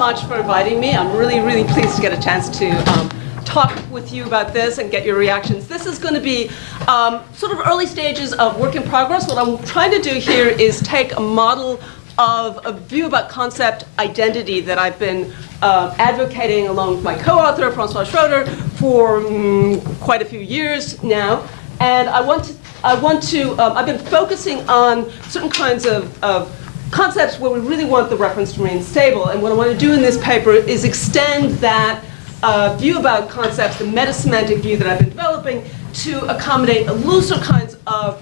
much for inviting me. I'm really, really pleased to get a chance to talk with you about this and get your reactions. This is going to be sort of early stages of work in progress. What I'm trying to do here is take a model of a view about concept identity that I've been advocating along with my co-author, Prof. Schroeter, for quite a few years now. And I've been focusing on certain kinds of concepts where we really want the reference to remain stable. And what I want to do in this paper is extend that view about concepts, the meta-semantic view that I've been developing, to accommodate a looser kinds of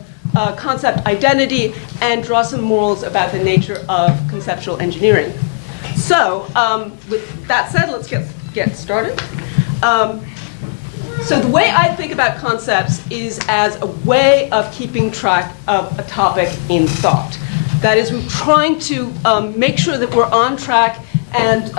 concept identity and draw some morals about the nature of conceptual engineering. So with that said, let's get started. So the way I think about concepts is as a way of keeping track of a topic in thought. That is, we're trying to make sure that we're on track and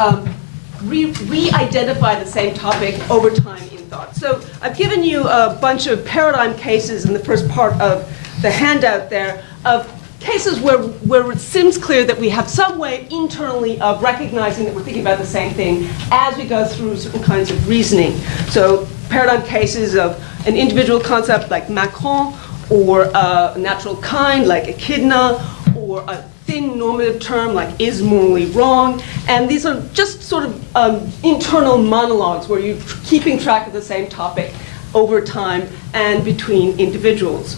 re-identify the same topic over time in thought. So I've given you a bunch of paradigm cases in the first part of the handout there of cases where it seems clear that we have some way internally of recognizing that we're thinking about the same thing as we go through certain kinds of reasoning. So paradigm cases of an individual concept like Macron, or a natural kind like echidna, or a thin normative term like is morally wrong. And these are just sort of internal monologues where you're keeping track of the same topic over time and between individuals.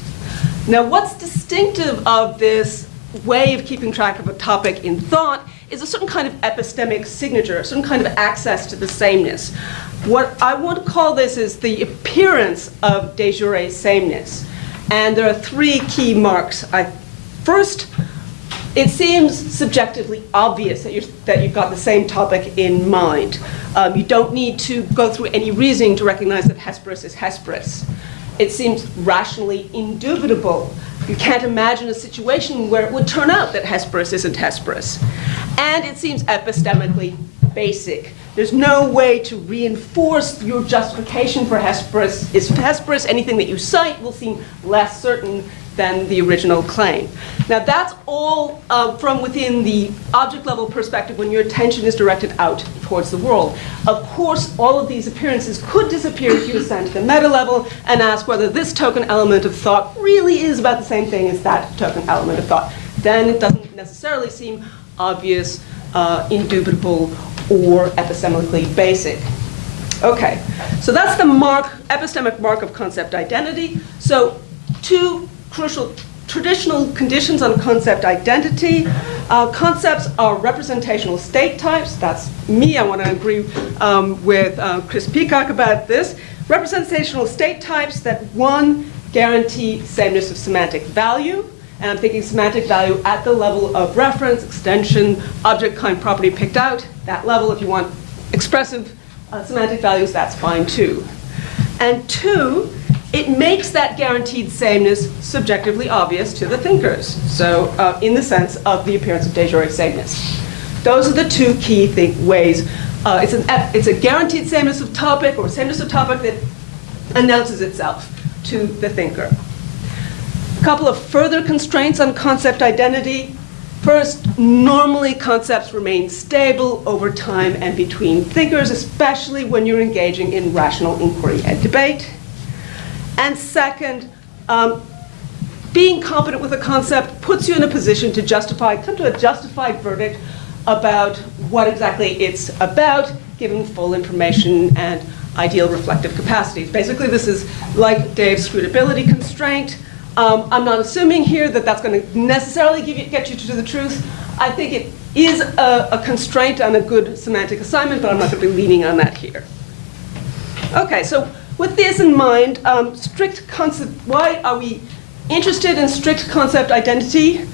Now, what's distinctive of this way of keeping track of a topic in thought is a certain kind of epistemic signature, a certain kind of access to the sameness. What I want to call this is the appearance of de jure sameness. And there are three key marks. First, it seems subjectively obvious that you've got the same topic in mind. You don't need to go through any reasoning to recognize that Hesperus is Hesperus. It seems rationally indubitable. You can't imagine a situation where it would turn out that Hesperus isn't Hesperus. And it seems epistemically basic. There's no way to reinforce your justification for Hesperus is Hesperus. Anything that you cite will seem less certain than the original claim. Now that's all from within the object level perspective when your attention is directed out towards the world. Of course, all of these appearances could disappear if you ascend to the meta level and ask whether this token element of thought really is about the same thing as that token element of thought. Then it doesn't necessarily seem obvious, indubitable, or epistemically basic. Okay, so that's the epistemic mark of concept identity. So two crucial traditional conditions on concept identity. Concepts are representational state types. That's me. I want to agree with Chris Peacock about this. Representational state types that, one, guarantee sameness of semantic value. And I'm thinking semantic value at the level of reference, extension, object, kind, property picked out. That level, if you want expressive semantic values, that's fine too. And two, it makes that guaranteed sameness subjectively obvious to the thinkers. So in the sense of the appearance of de jure sameness. Those are the two key ways. It's a guaranteed sameness of topic or sameness of topic that announces itself to the thinker. A couple of further constraints on concept identity. First, normally concepts remain stable over time and between thinkers, especially when you're engaging in rational inquiry and debate. And second, being competent with a concept puts you in a position to come to a justified verdict about what exactly it's about, given full information and ideal reflective capacities. Basically, this is like Dave's scrutability constraint. I'm not assuming here that that's going to necessarily get you to the truth. I think it is a constraint on a good semantic assignment, but I'm not going to be leaning on that here. Okay, so with this in mind, why are we interested in strict concept identity?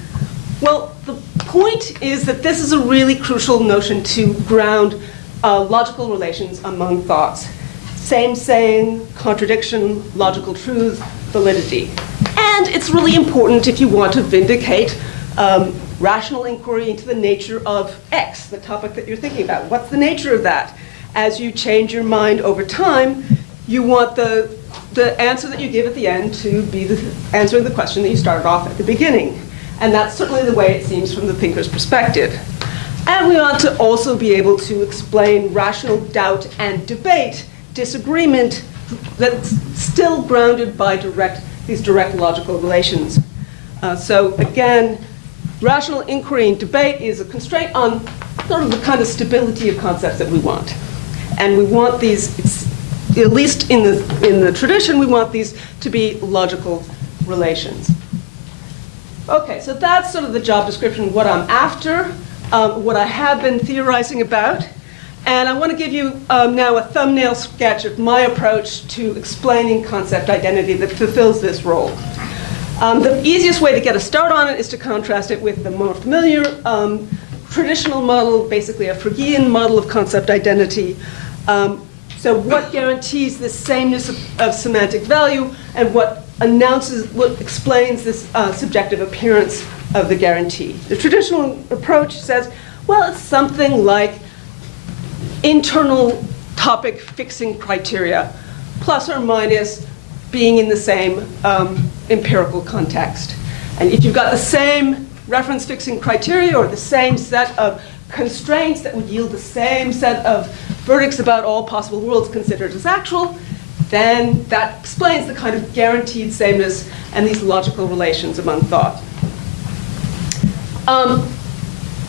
Well, the point is that this is a really crucial notion to ground logical relations among thoughts. Same saying, contradiction, logical truth, validity. And it's really important if you want to vindicate rational inquiry into the nature of X, the topic that you're thinking about. What's the nature of that? As you change your mind over time, you want the answer that you give at the end to be answering the question that you started off at the beginning. And that's certainly the way it seems from the thinker's perspective. And we want to also be able to explain rational doubt and debate, disagreement that's still grounded by these direct logical relations. So again, rational inquiry and debate is a constraint on sort of the kind of stability of concepts that we want. And we want these, at least in the tradition, we want these to be logical relations. Okay, so that's sort of the job description, what I'm after, what I have been theorizing about. And I want to give you now a thumbnail sketch of my approach to explaining concept identity that fulfills this role. The easiest way to get a start on it is to contrast it with the more familiar traditional model, basically a Fregean model of concept identity. So what guarantees this sameness of semantic value, and what explains this subjective appearance of the guarantee? The traditional approach says, well, it's something like internal topic fixing criteria, plus or minus being in the same empirical context. And if you've got the same reference fixing criteria or the same set of constraints that would yield the same set of verdicts about all possible worlds considered as actual, then that explains the kind of guaranteed sameness and these logical relations among thought.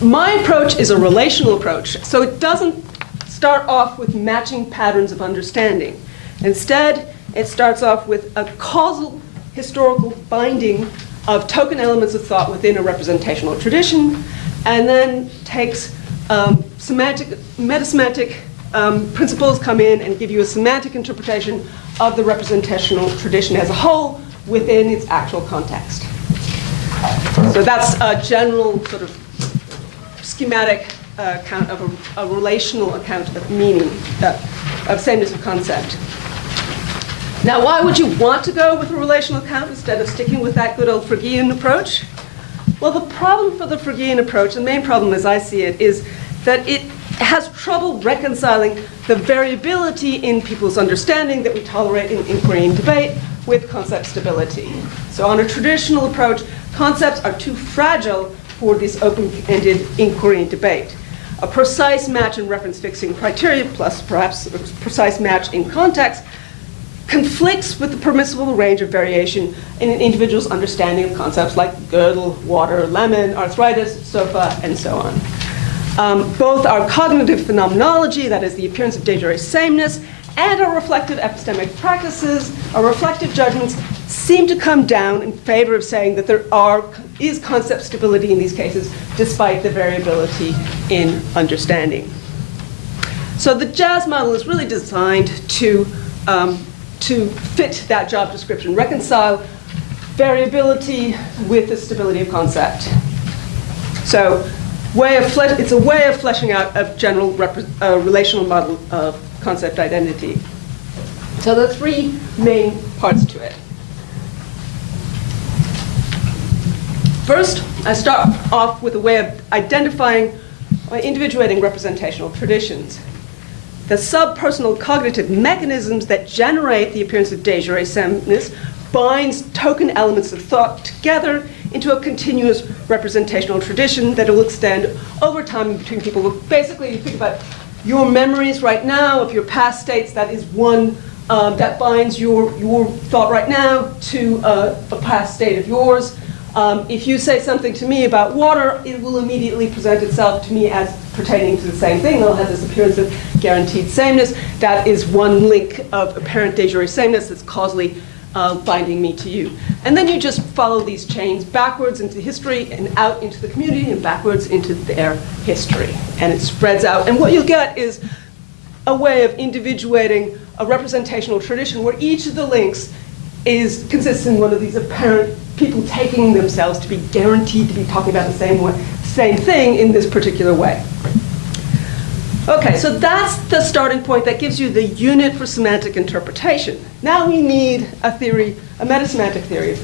My approach is a relational approach, so it doesn't start off with matching patterns of understanding. Instead, it starts off with a causal historical binding of token elements of thought within a representational tradition, and then takes metasemantic principles come in and give you a semantic interpretation of the representational tradition as a whole within its actual context. So that's a general sort of schematic account of a relational account of meaning, of sameness of concept. Now, why would you want to go with a relational account instead of sticking with that good old Fregean approach? Well, the problem for the Fregean approach, the main problem as I see it, is that it has trouble reconciling the variability in people's understanding that we tolerate in inquiry and debate with concept stability. So on a traditional approach, concepts are too fragile for this open-ended inquiry and debate. A precise match in reference fixing criteria, plus perhaps a precise match in context, conflicts with the permissible range of variation in an individual's understanding of concepts like girdle, water, lemon, arthritis, sofa, and so on. Both our cognitive phenomenology, that is the appearance of de jure sameness, and our reflective epistemic practices, our reflective judgments, seem to come down in favor of saying that there is concept stability in these cases, despite the variability in understanding. So the JAS model is really designed to fit that job description, reconcile variability with the stability of concept. So it's a way of fleshing out a general relational model of concept identity. So there are three main parts to it. First, I start off with a way of identifying or individuating representational traditions. The subpersonal cognitive mechanisms that generate the appearance of de jure sameness binds token elements of thought together into a continuous representational tradition that will extend over time between people. Basically, you think about your memories right now of your past states. That is one that binds your thought right now to a past state of yours. If you say something to me about water, it will immediately present itself to me as pertaining to the same thing. It'll have this appearance of guaranteed sameness. That is one link of apparent de jure sameness that's causally binding me to you. And then you just follow these chains backwards into history and out into the community and backwards into their history. And it spreads out. And what you'll get is a way of individuating a representational tradition where each of the links consists in one of these apparent people taking themselves to be guaranteed to be talking about the same thing in this particular way. Okay, so that's the starting point. That gives you the unit for semantic interpretation. Now we need a theory, a metasemantic theory.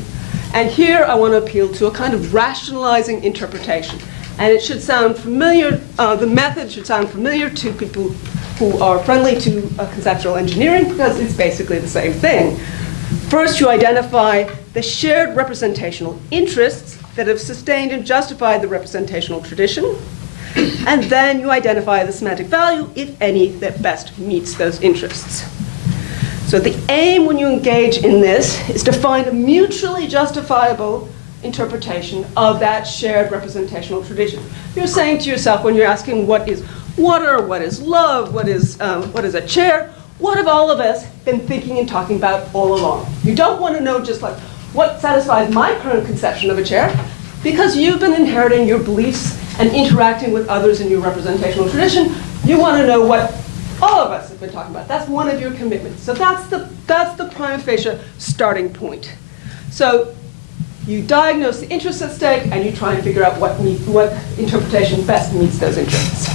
And here I want to appeal to a kind of rationalizing interpretation. And it should sound familiar, the method should sound familiar to people who are friendly to conceptual engineering, because it's basically the same thing. First, you identify the shared representational interests that have sustained and justified the representational tradition. and then you identify the semantic value, if any, that best meets those interests. So the aim when you engage in this is to find a mutually justifiable interpretation of that shared representational tradition. You're saying to yourself when you're asking what is water, what is love, what is a chair, what have all of us been thinking and talking about all along? You don't want to know just like what satisfies my current conception of a chair, because you've been inheriting your beliefs and interacting with others in your representational tradition. You want to know what all of us have been talking about. That's one of your commitments. So that's the prima facie starting point. So you diagnose the interests at stake, and you try and figure out what interpretation best meets those interests.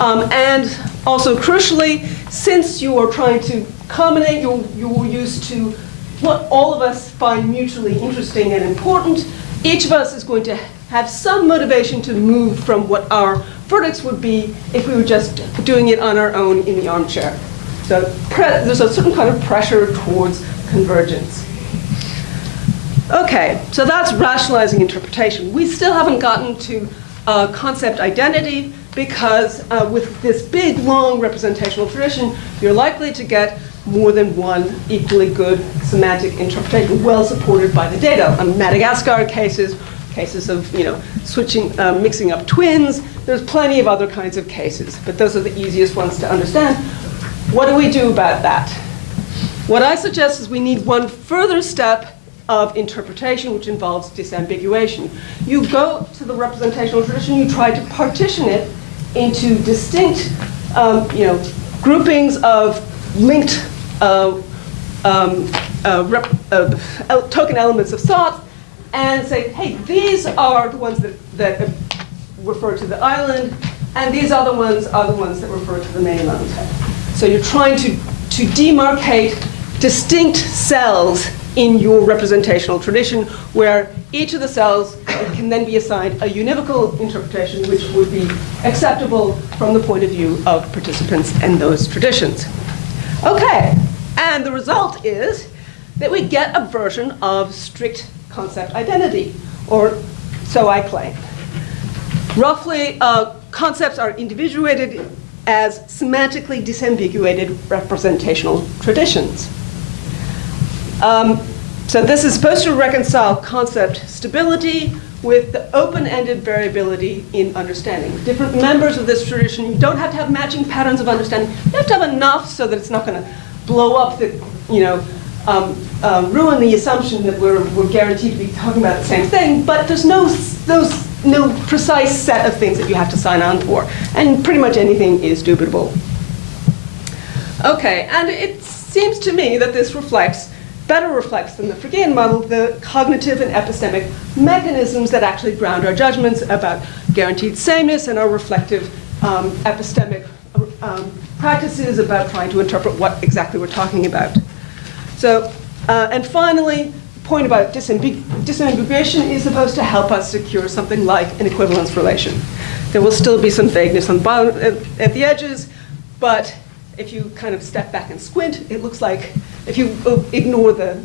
And also crucially, since you are trying to culminate your use to what all of us find mutually interesting and important, each of us is going to have some motivation to move from what our verdicts would be if we were just doing it on our own in the armchair. So there's a certain kind of pressure towards convergence. Okay, so that's rationalizing interpretation. We still haven't gotten to concept identity, because with this big, long representational tradition, you're likely to get more than one equally good semantic interpretation, well supported by the data. Madagascar cases of switching, mixing up twins. There's plenty of other kinds of cases, but those are the easiest ones to understand. What do we do about that? What I suggest is we need one further step of interpretation, which involves disambiguation. You go to the representational tradition, you try to partition it into distinct groupings of linked token elements of thought, and say, hey, these are the ones that refer to the island, and these other ones are the ones that refer to the mainland. So you're trying to demarcate distinct cells in your representational tradition, where each of the cells can then be assigned a univocal interpretation which would be acceptable from the point of view of participants in those traditions. Okay, and the result is that we get a version of strict concept identity, or so I claim. Roughly, concepts are individuated as semantically disambiguated representational traditions. So this is supposed to reconcile concept stability with the open-ended variability in understanding. Different members of this tradition, you don't have to have matching patterns of understanding. You have to have enough so that it's not going to blow up the, ruin the assumption that we're guaranteed to be talking about the same thing, but there's no precise set of things that you have to sign on for. And pretty much anything is dubitable. Okay, and it seems to me that this better reflects than the Fregean model the cognitive and epistemic mechanisms that actually ground our judgments about guaranteed sameness and our reflective epistemic practices about trying to interpret what exactly we're talking about. So, and finally, the point about disambiguation is supposed to help us secure something like an equivalence relation. There will still be some vagueness on the bottom, at the edges, but if you kind of step back and squint, it looks like if you ignore the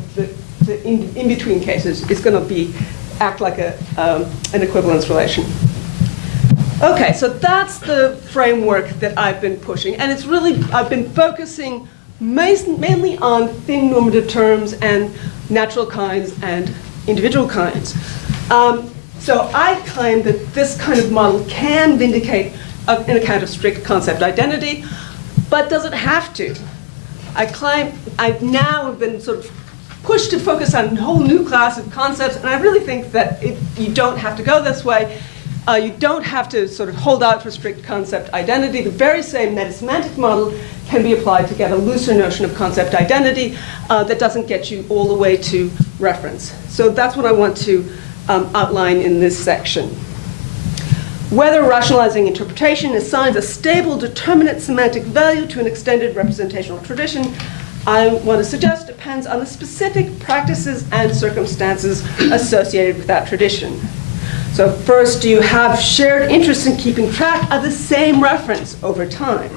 in-between cases, it's going to act like an equivalence relation. Okay, so that's the framework that I've been pushing, and it's really, I've been focusing mainly on thin normative terms and natural kinds and individual kinds. So I claim that this kind of model can vindicate an account of strict concept identity, but doesn't have to. I claim I now have been sort of pushed to focus on a whole new class of concepts, and I really think that you don't have to go this way. You don't have to sort of hold out for strict concept identity. The very same metasemantic model can be applied to get a looser notion of concept identity that doesn't get you all the way to reference. So that's what I want to outline in this section. Whether rationalizing interpretation assigns a stable determinate semantic value to an extended representational tradition, I want to suggest depends on the specific practices and circumstances associated with that tradition. So first, do you have shared interest in keeping track of the same reference over time?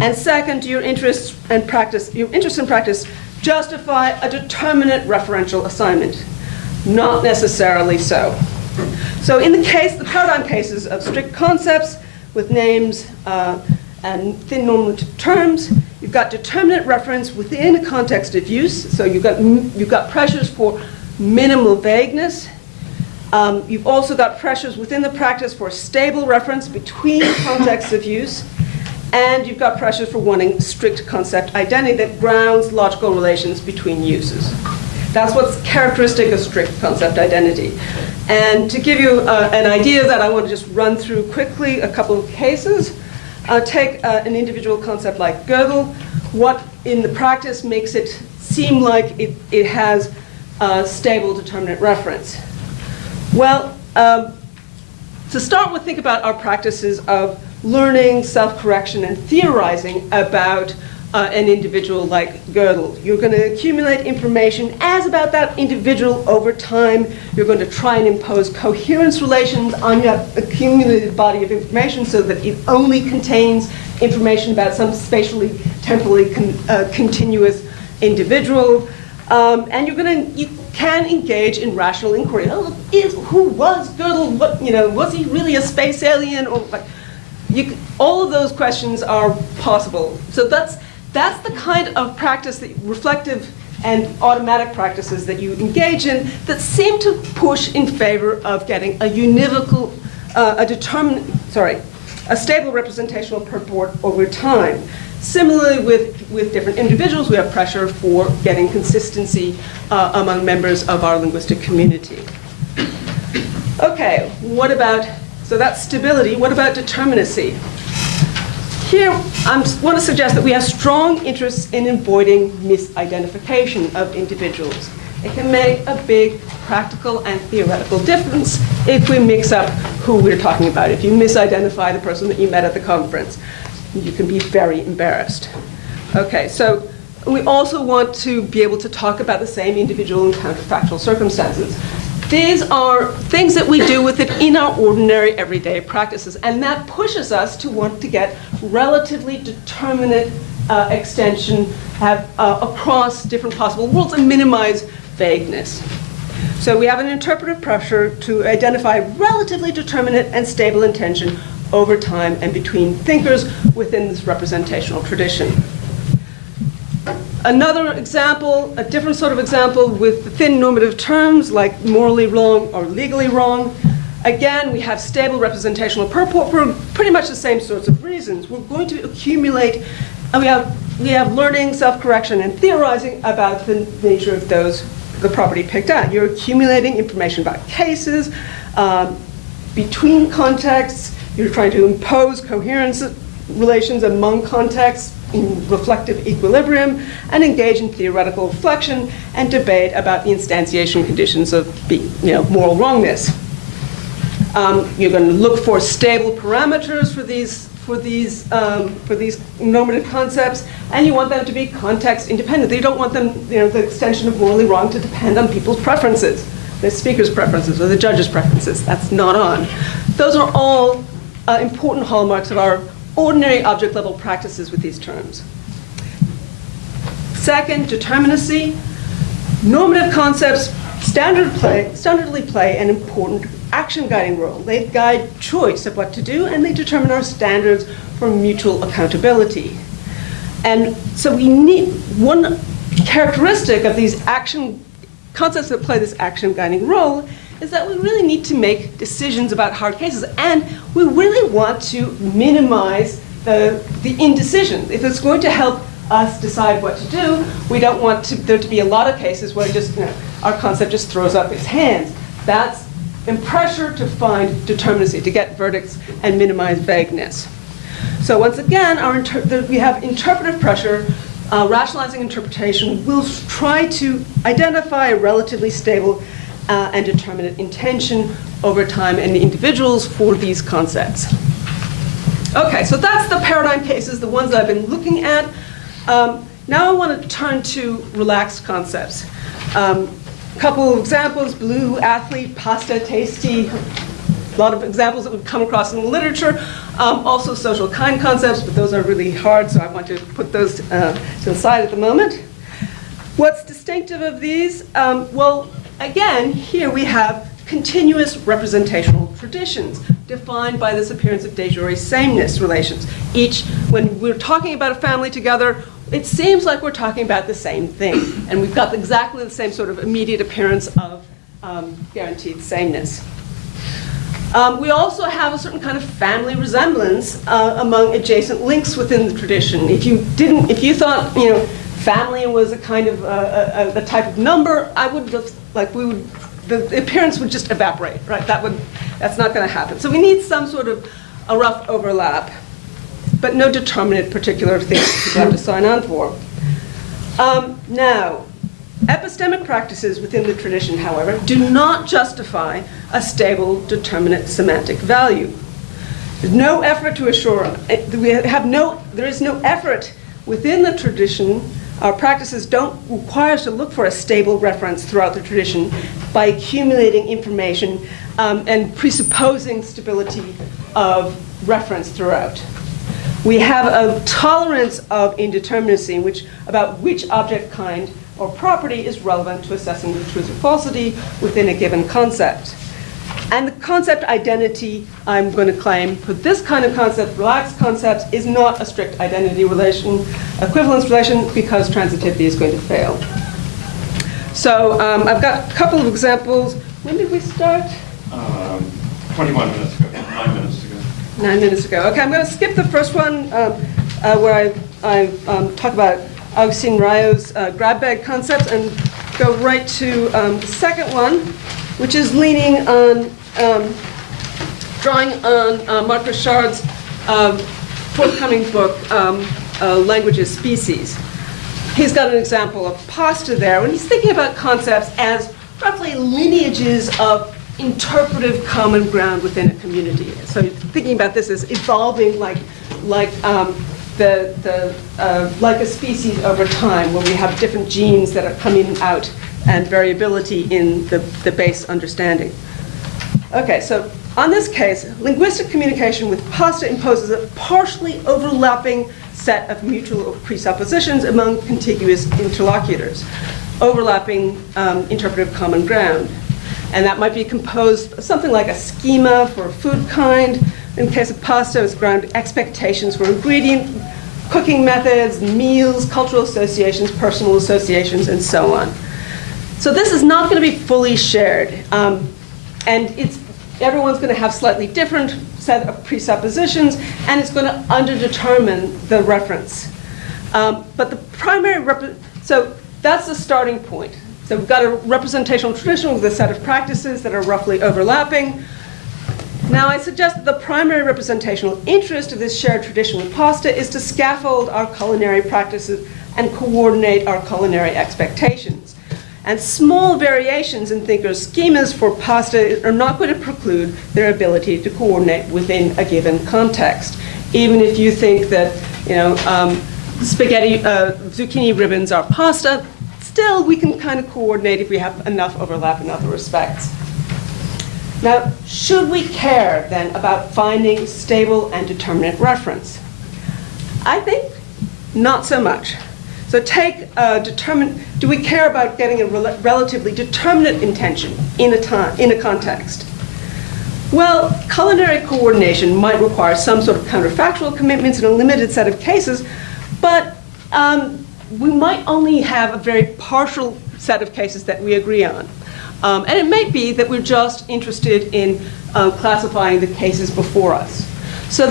And second, do your interest in practice justify a determinate referential assignment? Not necessarily so. So in the paradigm cases of strict concepts with names and thin normative terms, you've got determinate reference within a context of use. So you've got pressures for minimal vagueness. You've also got pressures within the practice for stable reference between contexts of use. And you've got pressures for wanting strict concept identity that grounds logical relations between uses. That's what's characteristic of strict concept identity. And to give you an idea of that, I want to just run through quickly a couple of cases. Take an individual concept like Gödel. What in the practice makes it seem like it has stable determinate reference? Well, to start with, think about our practices of learning, self-correction, and theorizing about an individual like Gödel. You're going to accumulate information as about that individual over time. You're going to try and impose coherence relations on your accumulated body of information so that it only contains information about some spatially, temporally continuous individual. And you can engage in rational inquiry. Oh, who was Gödel? Was he really a space alien? Or all of those questions are possible. So that's the kind of practice, that reflective and automatic practices that you engage in that seem to push in favor of getting a univocal, a stable representational purport over time. Similarly, with different individuals, we have pressure for getting consistency among members of our linguistic community. Okay, so that's stability. What about determinacy? Here, I want to suggest that we have strong interests in avoiding misidentification of individuals. It can make a big practical and theoretical difference if we mix up who we're talking about. If you misidentify the person that you met at the conference, you can be very embarrassed. Okay, so we also want to be able to talk about the same individual in counterfactual circumstances. These are things that we do with it in our ordinary everyday practices, and that pushes us to want to get relatively determinate extension across different possible worlds and minimize vagueness. So we have an interpretive pressure to identify relatively determinate and stable intention over time and between thinkers within this representational tradition. Another example, a different sort of example with thin normative terms like morally wrong or legally wrong. Again, we have stable representational purport for pretty much the same sorts of reasons. We're going to accumulate, and we have learning, self-correction, and theorizing about the nature of the property picked out. You're accumulating information about cases, between contexts. You're trying to impose coherence relations among contexts in reflective equilibrium, and engage in theoretical reflection and debate about the instantiation conditions of moral wrongness. You're going to look for stable parameters for these normative concepts, and you want them to be context independent. You don't want them, the extension of morally wrong to depend on people's preferences, the speaker's preferences or the judge's preferences. That's not on. Those are all important hallmarks of our ordinary object-level practices with these terms. Second, determinacy. Normative concepts standardly play an important action-guiding role. They guide choice of what to do, and they determine our standards for mutual accountability. And so we need one characteristic of these concepts that play this action-guiding role is that we really need to make decisions about hard cases, and we really want to minimize the indecision. If it's going to help us decide what to do, we don't want there to be a lot of cases where our concept just throws up its hands. That's in pressure to find determinacy, to get verdicts and minimize vagueness. So once again, we have interpretive pressure. Rationalizing interpretation will try to identify a relatively stable and determinate intention over time in the individuals for these concepts. Okay, so that's the paradigm cases, the ones that I've been looking at. Now I want to turn to relaxed concepts. A couple of examples: blue, athlete, pasta, tasty. A lot of examples that we've come across in the literature. Also social kind concepts, but those are really hard, so I want to put those to the side at the moment. What's distinctive of these? Well, again, here we have continuous representational traditions defined by this appearance of de jure sameness relations. When we're talking about a family together, it seems like we're talking about the same thing. And we've got exactly the same sort of immediate appearance of guaranteed sameness. We also have a certain kind of family resemblance among adjacent links within the tradition. If you thought, family was a kind of a type of number, the appearance would just evaporate, right? That's not going to happen. So we need some sort of a rough overlap, but no determinate particular thing people have to sign on for. Now, epistemic practices within the tradition, however, do not justify a stable, determinate semantic value. There's no effort to assure, there is no effort within the tradition. Our practices don't require us to look for a stable reference throughout the tradition by accumulating information and presupposing stability of reference throughout. We have a tolerance of indeterminacy about which object kind or property is relevant to assessing the truth or falsity within a given concept. And the concept identity, I'm going to claim, for this kind of concept, relaxed concepts, is not a strict identity relation, equivalence relation, because transitivity is going to fail. So I've got a couple of examples. When did we start? 21 minutes ago, 9 minutes ago. 9 minutes ago. Okay, I'm going to skip the first one where I talk about Augustin Rayo's grab bag concepts and go right to the second one, which is leaning on, drawing on Marc Richard's forthcoming book, Languages, Species. He's got an example of pasta there, when he's thinking about concepts as roughly lineages of interpretive common ground within a community. So thinking about this as evolving like a species over time, where we have different genes that are coming out and variability in the base understanding. Okay, so on this case, linguistic communication with pasta imposes a partially overlapping set of mutual presuppositions among contiguous interlocutors, overlapping interpretive common ground. And that might be composed something like a schema for a food kind. In the case of pasta, it's ground expectations for ingredient, cooking methods, meals, cultural associations, personal associations, and so on. So this is not going to be fully shared. And everyone's going to have slightly different set of presuppositions, and it's going to underdetermine the reference. But the primary, so that's the starting point. So we've got a representational tradition with a set of practices that are roughly overlapping. Now I suggest that the primary representational interest of this shared tradition with pasta is to scaffold our culinary practices and coordinate our culinary expectations. And small variations in thinkers' schemas for pasta are not going to preclude their ability to coordinate within a given context. Even if you think that, spaghetti, zucchini ribbons are pasta, still we can kind of coordinate if we have enough overlap in other respects. Now, should we care then about finding stable and determinate reference? I think not so much. So do we care about getting a relatively determinate intention in a context? Well, culinary coordination might require some sort of counterfactual commitments in a limited set of cases, but we might only have a very partial set of cases that we agree on. And it may be that we're just interested in classifying the cases before us. So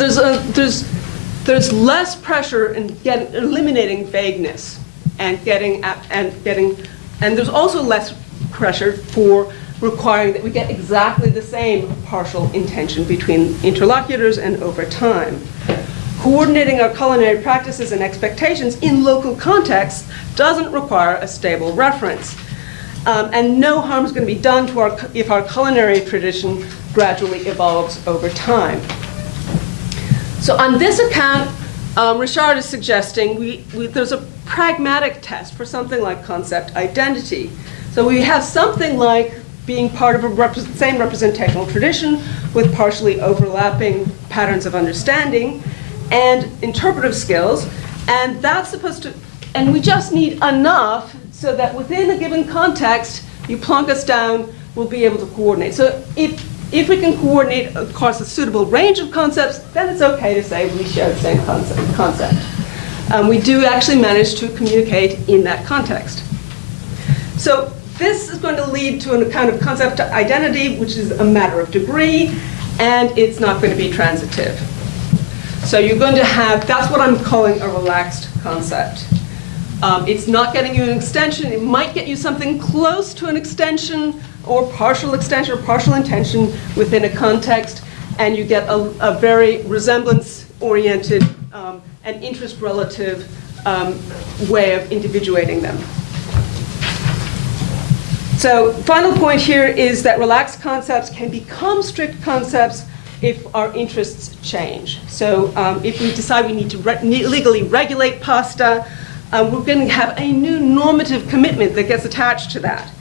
there's less pressure in eliminating vagueness and there's also less pressure for requiring that we get exactly the same partial intention between interlocutors and over time. Coordinating our culinary practices and expectations in local contexts doesn't require a stable reference. And no harm is going to be done if our culinary tradition gradually evolves over time. So on this account, Richard is suggesting there's a pragmatic test for something like concept identity. So we have something like being part of a same representational tradition with partially overlapping patterns of understanding and interpretive skills, and that's supposed to, and we just need enough so that within a given context, you plonk us down will be able to coordinate. So if we can coordinate across a suitable range of concepts, then it's okay to say we share the same concept. We do actually manage to communicate in that context. So this is going to lead to a kind of concept identity, which is a matter of degree, and it's not going to be transitive. So you're going to have, that's what I'm calling a relaxed concept. It's not getting you an extension. It might get you something close to an extension or partial extension or partial intension within a context, and you get a very resemblance-oriented and interest-relative way of individuating them. So final point here is that relaxed concepts can become strict concepts if our interests change. So if we decide we need to legally regulate pasta, we're going to have a new normative commitment that gets attached to that.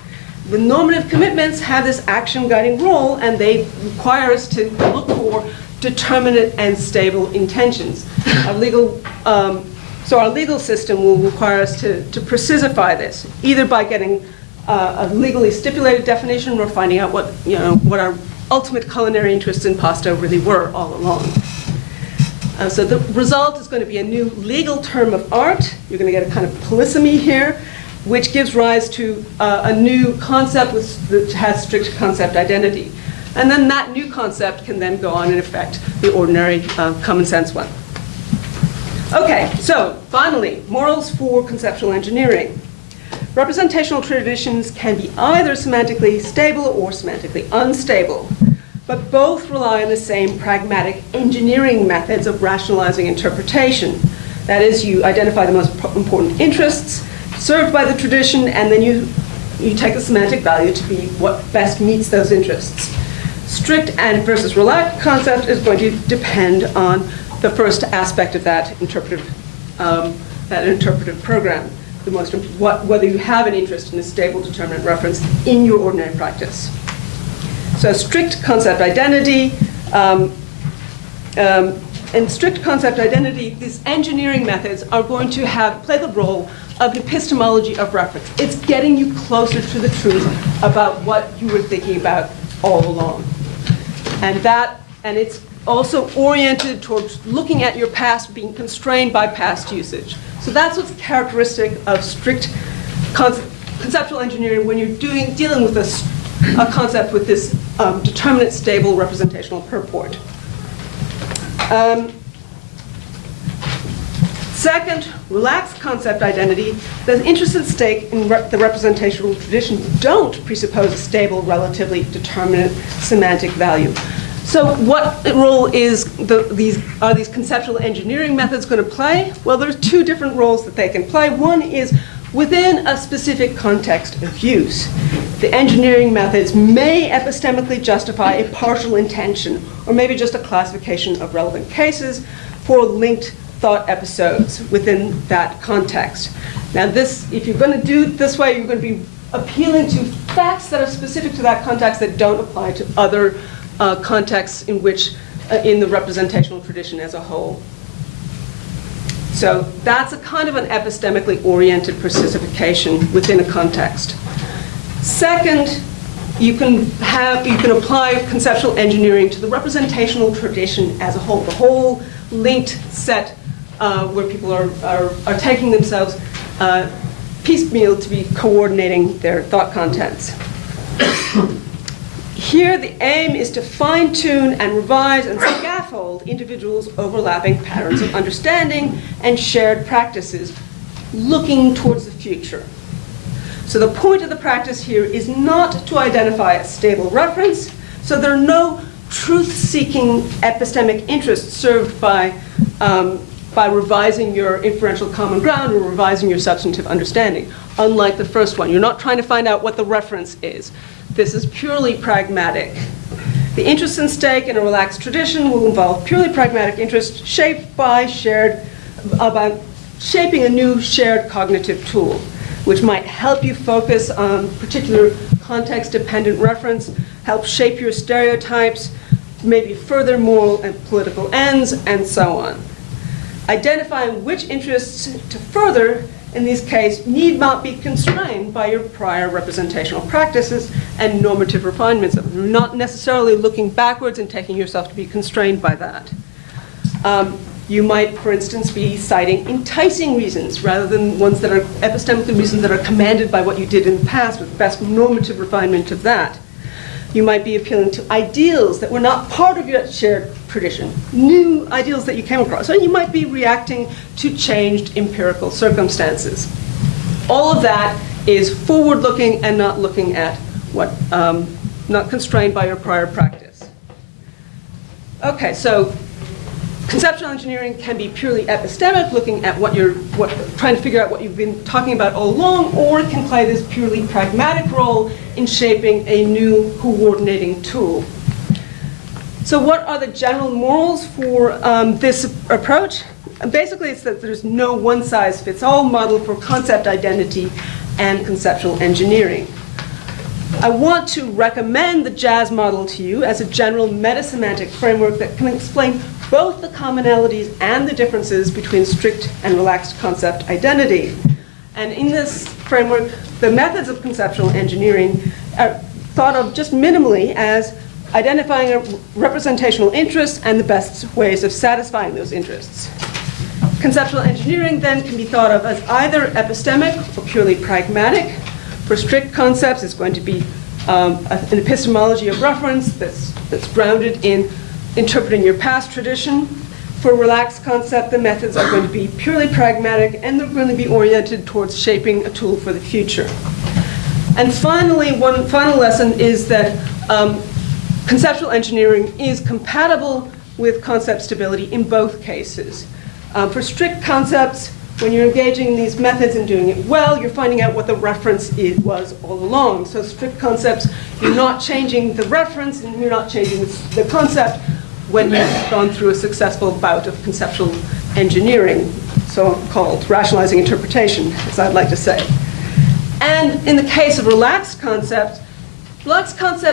The normative commitments have this action guiding role, and they require us to look for determinate and stable intentions. So our legal system will require us to precisify this, either by getting a legally stipulated definition or finding out what our ultimate culinary interests in pasta really were all along. So the result is going to be a new legal term of art. You're going to get a kind of polysemy here, which gives rise to a new concept that has strict concept identity. And then that new concept can then go on and affect the ordinary common sense one. Okay, so finally, morals for conceptual engineering. Representational traditions can be either semantically stable or semantically unstable, but both rely on the same pragmatic engineering methods of rationalizing interpretation. That is, you identify the most important interests served by the tradition, and then you take the semantic value to be what best meets those interests. Strict and versus relaxed concept is going to depend on the first aspect of that interpretive program. Whether you have an interest in a stable determinate reference in your ordinary practice. So strict concept identity, in strict concept identity, these engineering methods are going to play the role of epistemology of reference. It's getting you closer to the truth about what you were thinking about all along. And it's also oriented towards looking at your past, being constrained by past usage. So that's what's characteristic of strict conceptual engineering when you're dealing with a concept with this determinate, stable representational purport. Second, relaxed concept identity. The interests at stake in the representational tradition don't presuppose a stable, relatively determinate semantic value. So what role are these conceptual engineering methods going to play? Well, there's two different roles that they can play. One is within a specific context of use. The engineering methods may epistemically justify a partial intention, or maybe just a classification of relevant cases for linked thought episodes within that context. Now if you're going to do it this way, you're going to be appealing to facts that are specific to that context that don't apply to other contexts in the representational tradition as a whole. So that's a kind of an epistemically oriented precisification within a context. Second, you can apply conceptual engineering to the representational tradition as a whole, the whole linked set where people are taking themselves piecemeal to be coordinating their thought contents. Here, the aim is to fine-tune and revise and scaffold individuals' overlapping patterns of understanding and shared practices, looking towards the future. So the point of the practice here is not to identify a stable reference, so there are no truth-seeking epistemic interests served by revising your inferential common ground or revising your substantive understanding. Unlike the first one, you're not trying to find out what the reference is. This is purely pragmatic. The interest in stake in a relaxed tradition will involve purely pragmatic interest shaped by about shaping a new shared cognitive tool, which might help you focus on particular context-dependent reference, help shape your stereotypes, maybe further moral and political ends, and so on. Identifying which interests to further in this case, need not be constrained by your prior representational practices and normative refinements. You're not necessarily looking backwards and taking yourself to be constrained by that. You might, for instance, be citing enticing reasons rather than ones that are epistemically reasons that are commanded by what you did in the past with the best normative refinement of that. You might be appealing to ideals that were not part of your shared tradition, new ideals that you came across. So you might be reacting to changed empirical circumstances. All of that is forward-looking and not looking at what, not constrained by your prior practice. Okay, so conceptual engineering can be purely epistemic, looking at trying to figure out what you've been talking about all along, or it can play this purely pragmatic role in shaping a new coordinating tool. So what are the general morals for this approach? Basically, it's that there's no one-size-fits-all model for concept identity and conceptual engineering. I want to recommend the JAS model to you as a general meta-semantic framework that can explain both the commonalities and the differences between strict and relaxed concept identity. And in this framework, the methods of conceptual engineering are thought of just minimally as identifying a representational interest and the best ways of satisfying those interests. Conceptual engineering then can be thought of as either epistemic or purely pragmatic. For strict concepts, it's going to be an epistemology of reference that's grounded in interpreting your past tradition. For relaxed concept, the methods are going to be purely pragmatic, and they're going to be oriented towards shaping a tool for the future. And finally, one final lesson is that conceptual engineering is compatible with concept stability in both cases. For strict concepts, when you're engaging in these methods and doing it well, you're finding out what the reference was all along. So strict concepts, you're not changing the reference and you're not changing the concept when you've gone through a successful bout of conceptual engineering, so-called rationalizing interpretation, as I'd like to say. And in the case of relaxed concept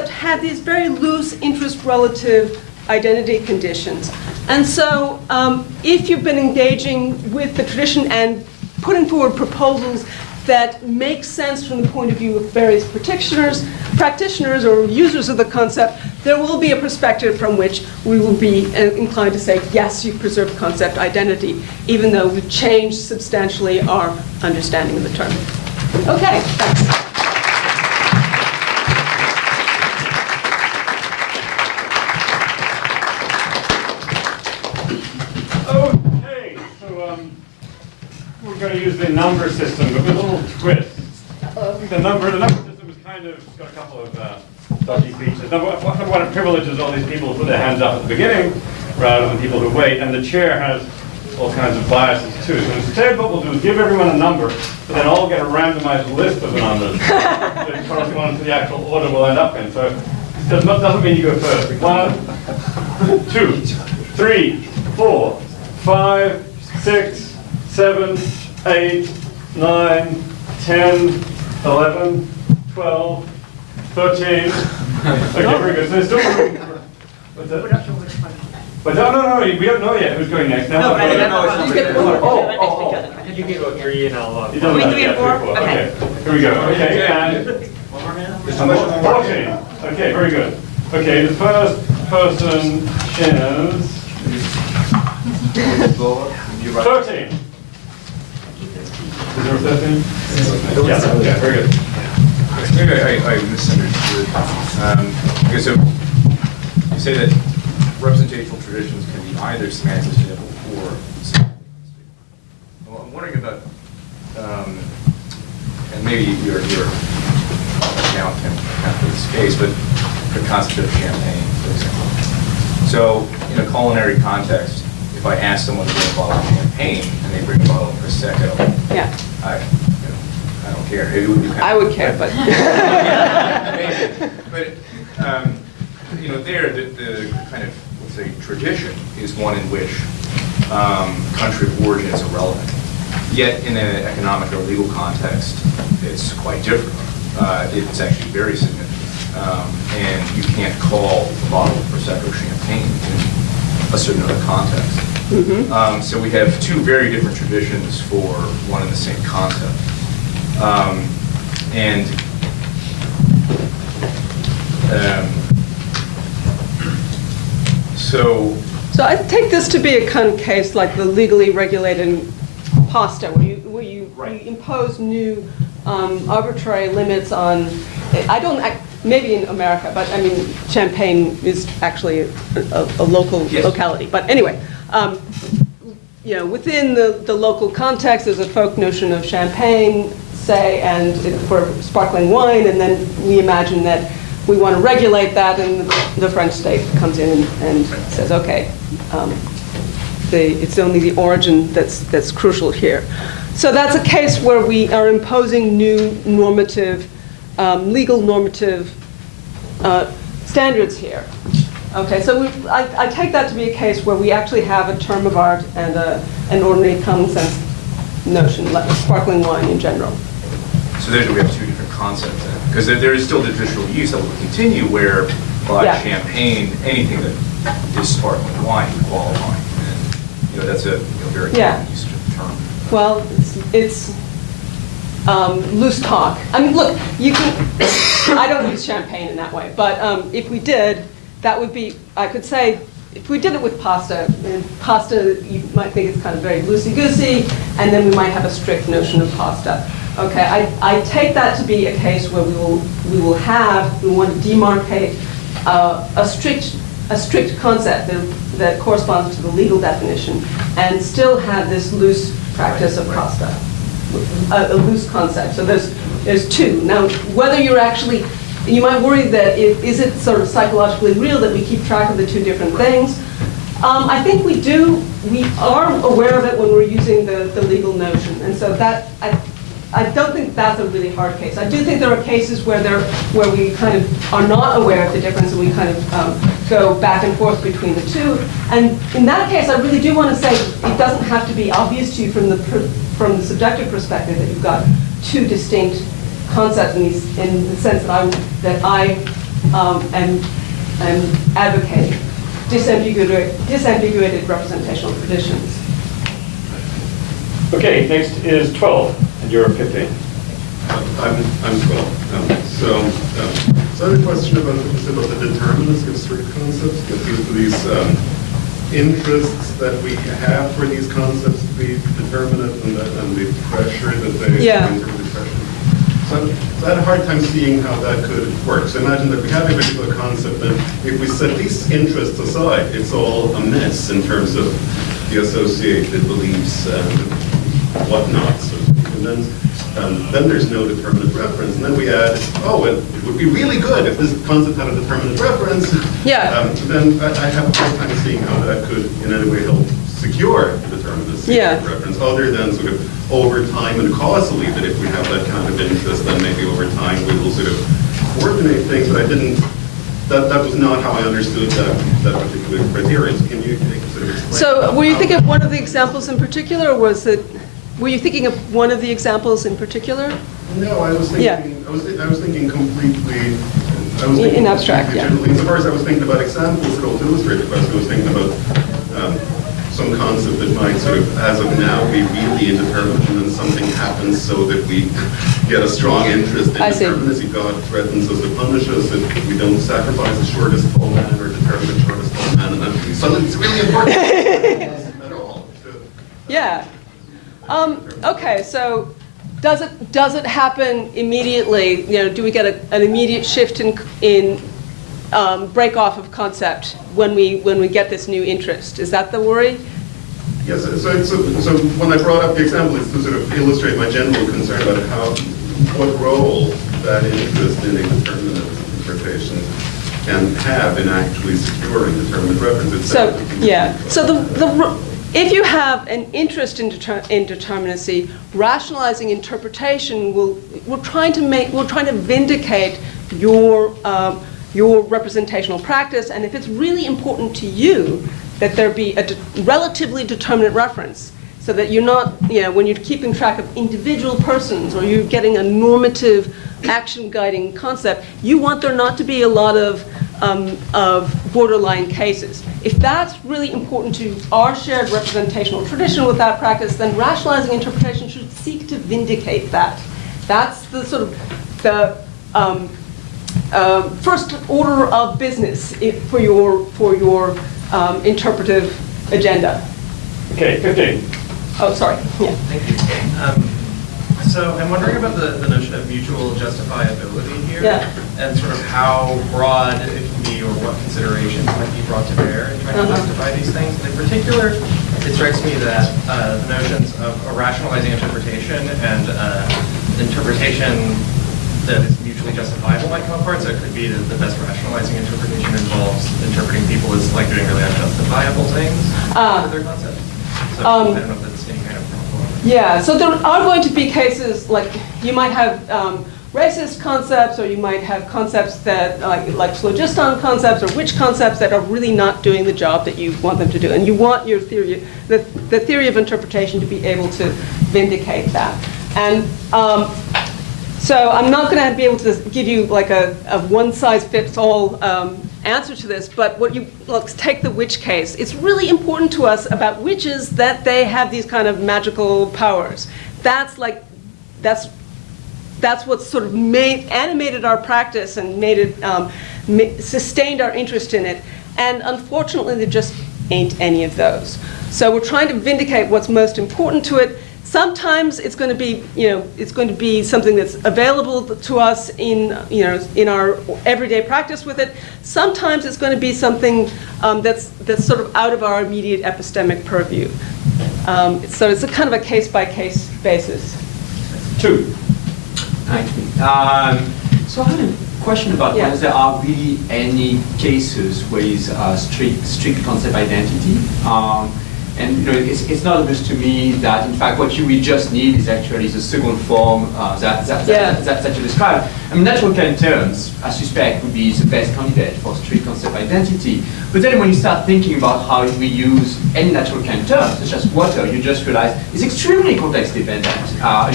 had these very loose interest-relative identity conditions. And so if you've been engaging with the tradition and putting forward proposals that make sense from the point of view of various practitioners or users of the concept, there will be a perspective from which we will be inclined to say, yes, you've preserved concept identity, even though we've changed substantially our understanding of the term. Okay, thanks. We're going to use the number system, but with a little twist. The number system has kind of got a couple of dodgy features. Number one, it privileges all these people who put their hands up at the beginning rather than people who wait, and the chair has all kinds of biases too. So instead what we'll do is give everyone a number, but then all get a randomized list of the numbers that correspond to the actual order we'll end up in. So it doesn't mean you go first. 1, 2, 3, 4, 5, 6, 7, 8, 9, 10, 11, 12, 13. Okay, very good. So there's still room for... What's that? But no, we don't know yet who's going next. Now, No, I don't know. Oh. You can go 3 and I'll... You don't know 3 and 4? Okay. Here we go. Okay, and... 14. Okay, very good. Okay, the first person is... 13. Is there a 13? Yes, okay, very good. Maybe I misunderstood. Okay, so you say that representational traditions can be either semantically stable or semantically unstable. Well, I'm wondering about, and maybe your account can for this case, but the concept of champagne, for example. So in a culinary context, if I ask someone to bring a bottle of champagne and they bring a bottle of Prosecco, Yeah. I don't care. It would be I would care, but... But there, the kind of, let's say, tradition is one in which country of origin is irrelevant. Yet, in an economic or legal context, it's quite different. It's actually very significant. And you can't call a bottle of Prosecco champagne in a certain other context. So we have two very different traditions for one and the same concept. So I take this to be a kind of case like the legally regulated pasta, where you impose new arbitrary limits on. Maybe in America, but I mean, Champagne is actually a local locality. But anyway, within the local context, there's a folk notion of champagne, say, and for sparkling wine, and then we imagine that we want to regulate that, and the French state comes in and says, okay, it's only the origin that's crucial here. So that's a case where we are imposing new normative, legal normative standards here. Okay, so I take that to be a case where we actually have a term of art and an ordinary common sense notion, like sparkling wine in general. So there we have two different concepts then, because there is still the traditional use that will continue where by champagne, anything that is sparkling wine can qualify. And that's a very common usage of the term. Well, it's loose talk. I mean, look, you can. I don't use champagne in that way, but if we did, that would be. I could say, if we did it with pasta, and pasta, you might think it's kind of very loosey-goosey, and then we might have a strict notion of pasta. Okay, I take that to be a case where we want to demarcate a strict concept that corresponds to the legal definition, and still have this loose practice of pasta, a loose concept. So there's two. Now, whether you're actually, you might worry that is it sort of psychologically real that we keep track of the two different things? I think we do. We are aware of it when we're using the legal notion, and so that I don't think that's a really hard case. I do think there are cases where we kind of are not aware of the difference, and we kind of go back and forth between the two. And in that case, I really do want to say it doesn't have to be obvious to you from the subjective perspective that you've got two distinct concepts in the sense that I am advocating disambiguated representational traditions. Okay, next is 12, and you're 15. I'm 12. So I have a question about the determinants of strict concepts, these interests that we have for these concepts to be determinate and the pressure that they bring through the pressure. So I had a hard time seeing how that could work. So imagine that we have a particular concept, and if we set these interests aside, it's all a mess in terms of the associated beliefs and whatnot. So, and then there's no determinate reference. And then we add, it would be really good if this concept had a determinate reference. Yeah. Then I have a hard time seeing how that could in any way help secure determinacy of reference, other than sort of over time and causally, that if we have that kind of interest, then maybe over time we will sort of coordinate things. But I didn't, that was not how I understood that particular criteria. So can you sort of explain? So were you thinking of one of the examples in particular, or were you thinking of one of the examples in particular? No, I was thinking, I was thinking completely, in abstract, generally. Insofar as I was thinking about examples that will illustrate the question, I was thinking about some concept that might sort of, as of now, be really indeterminate, and then something happens so that we get a strong interest in determinacy. God threatens us to punish us if we don't sacrifice the shortest tall man or determine the shortest tall man, and then suddenly it's really important at all. Yeah. Okay, so does it happen immediately? Do we get an immediate shift in break off of concept when we get this new interest? Is that the worry? Yes. So when I brought up the example, it's to sort of illustrate my general concern about what role that interest in a determinate interpretation can have in actually securing determinate reference. So if you have an interest in determinacy, rationalizing interpretation we're trying to vindicate your representational practice, and if it's really important to you that there be a relatively determinate reference, so that you're not, when you're keeping track of individual persons or you're getting a normative action guiding concept, you want there not to be a lot of of borderline cases. If that's really important to our shared representational tradition with that practice, then rationalizing interpretation should seek to vindicate that. That's the sort of the first order of business for your interpretive agenda. Okay, 15. Oh, sorry. Yeah. Thank you. So I'm wondering about the notion of mutual justifiability here, Yeah. and sort of how broad it can be, or what considerations might be brought to bear in trying to justify these things. And in particular, it strikes me that the notions of a rationalizing interpretation and interpretation that is mutually justifiable might come apart. So it could be that the best rationalizing interpretation involves interpreting people as like doing really unjustifiable things with their concepts. So I don't know if that's any kind of problem. Yeah, so there are going to be cases like you might have racist concepts, or you might have concepts that like phlogiston concepts, or which concepts that are really not doing the job that you want them to do, and you want your theory, the theory of interpretation, to be able to vindicate that. And so I'm not going to be able to give you like a one-size-fits-all answer to this, but let's take the witch case. It's really important to us about witches that they have these kind of magical powers. That's what sort of animated our practice and made it sustained our interest in it. And unfortunately, there just ain't any of those. So we're trying to vindicate what's most important to it. Sometimes it's going to be, it's going to be something that's available to us in our everyday practice with it. Sometimes it's going to be something that's sort of out of our immediate epistemic purview. So it's a kind of a case-by-case basis. 2. Thank you. So I have a question about whether there are really any cases where it's strict concept identity. And it's not obvious to me that, in fact, what you just need is actually the second form that you described. I mean, natural kind terms, I suspect, would be the best candidate for strict concept identity. But then when you start thinking about how we use any natural kind terms, such as water, you just realize it's extremely context dependent. I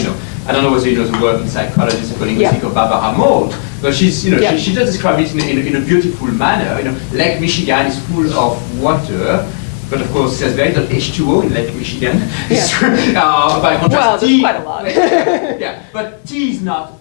don't know whether you know the work in psychology, psycholinguistics of Barbara Maud, but she does describe it in a beautiful manner. Lake Michigan is full of water. But of course, there's very little H2O in Lake Michigan. By contrast, well, there's quite a lot. Yeah, but tea is not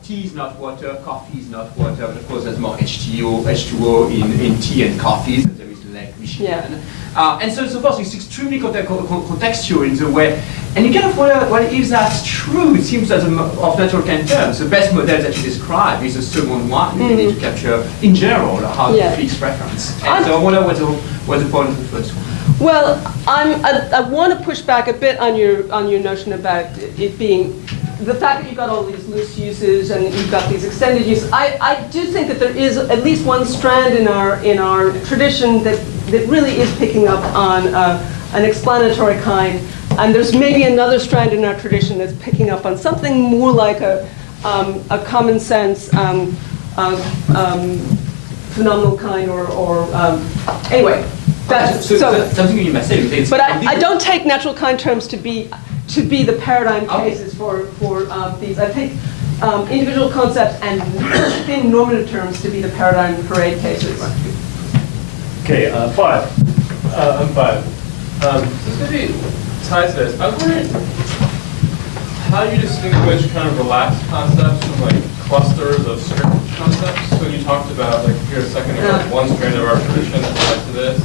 water. Coffee is not water. But of course, there's more H2O in tea and coffee than there is in Lake Michigan. And so forth. It's extremely contextual in the way. And you kind of wonder, well, if that's true, it seems that of natural kind terms, the best model that you describe is the second one. You need to capture, in general, how to fix reference. And so I wonder what's the point of the first one. Well, I want to push back a bit on your notion about it being the fact that you've got all these loose uses and you've got these extended uses. I do think that there is at least one strand in our tradition that really is picking up on an explanatory kind, and there's maybe another strand in our tradition that's picking up on something more like a common sense phenomenal kind, or anyway. Something you must say. But I don't take natural kind terms to be the paradigm cases for these. I take individual concepts and thin normative terms to be the paradigm parade cases. Okay, 5. I'm 5. This maybe ties to this. I was wondering how you distinguish kind of relaxed concepts from like clusters of strict concepts. So you talked about like here a second ago, one strand of our tradition that ties to this.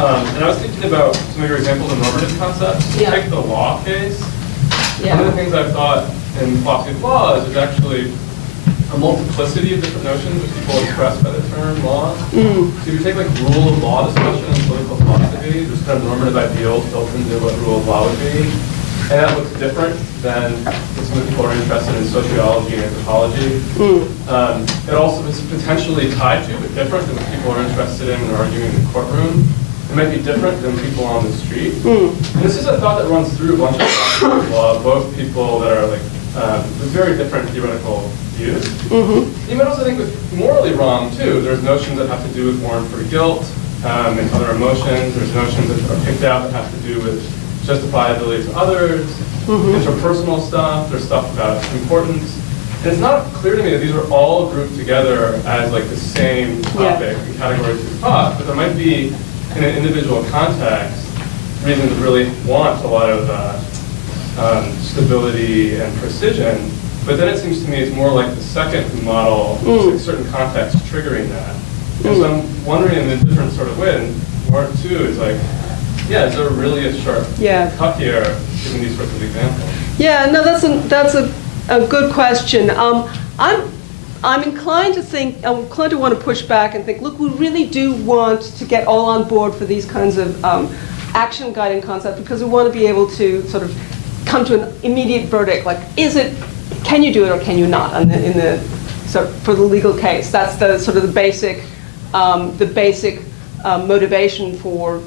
And I was thinking about some of your examples of normative concepts. Take the law case. One of the things I've thought in philosophy of law is there's actually a multiplicity of different notions that people express by the term law. So if you take like rule of law discussion in political philosophy, there's kind of normative ideals built into what rule of law would be. And that looks different than some of the people who are interested in sociology and anthropology. It also is potentially tied to, but different than what people are interested in and arguing in the courtroom. It might be different than people on the street. And this is a thought that runs through a bunch of philosophers of law, both people that are like with very different theoretical views. You might also think it's morally wrong too. There's notions that have to do with warrant for guilt and other emotions. There's notions that are picked out that have to do with justifiability to others, interpersonal stuff. There's stuff about importance. And it's not clear to me that these are all grouped together as like the same topic and categories of thought, but there might be, in an individual context, reasons to really want a lot of stability and precision. But then it seems to me it's more like the second model, like certain contexts triggering that. And so I'm wondering in a different sort of way, and part two is like, yeah, is there really a sharp cut here, given these sorts of examples? Yeah, no, that's a good question. I'm inclined to think, I'm inclined to want to push back and think, look, we really do want to get all on board for these kinds of action guiding concepts because we want to be able to sort of come to an immediate verdict, like, can you do it or can you not? And for the legal case, that's the sort of the basic motivation for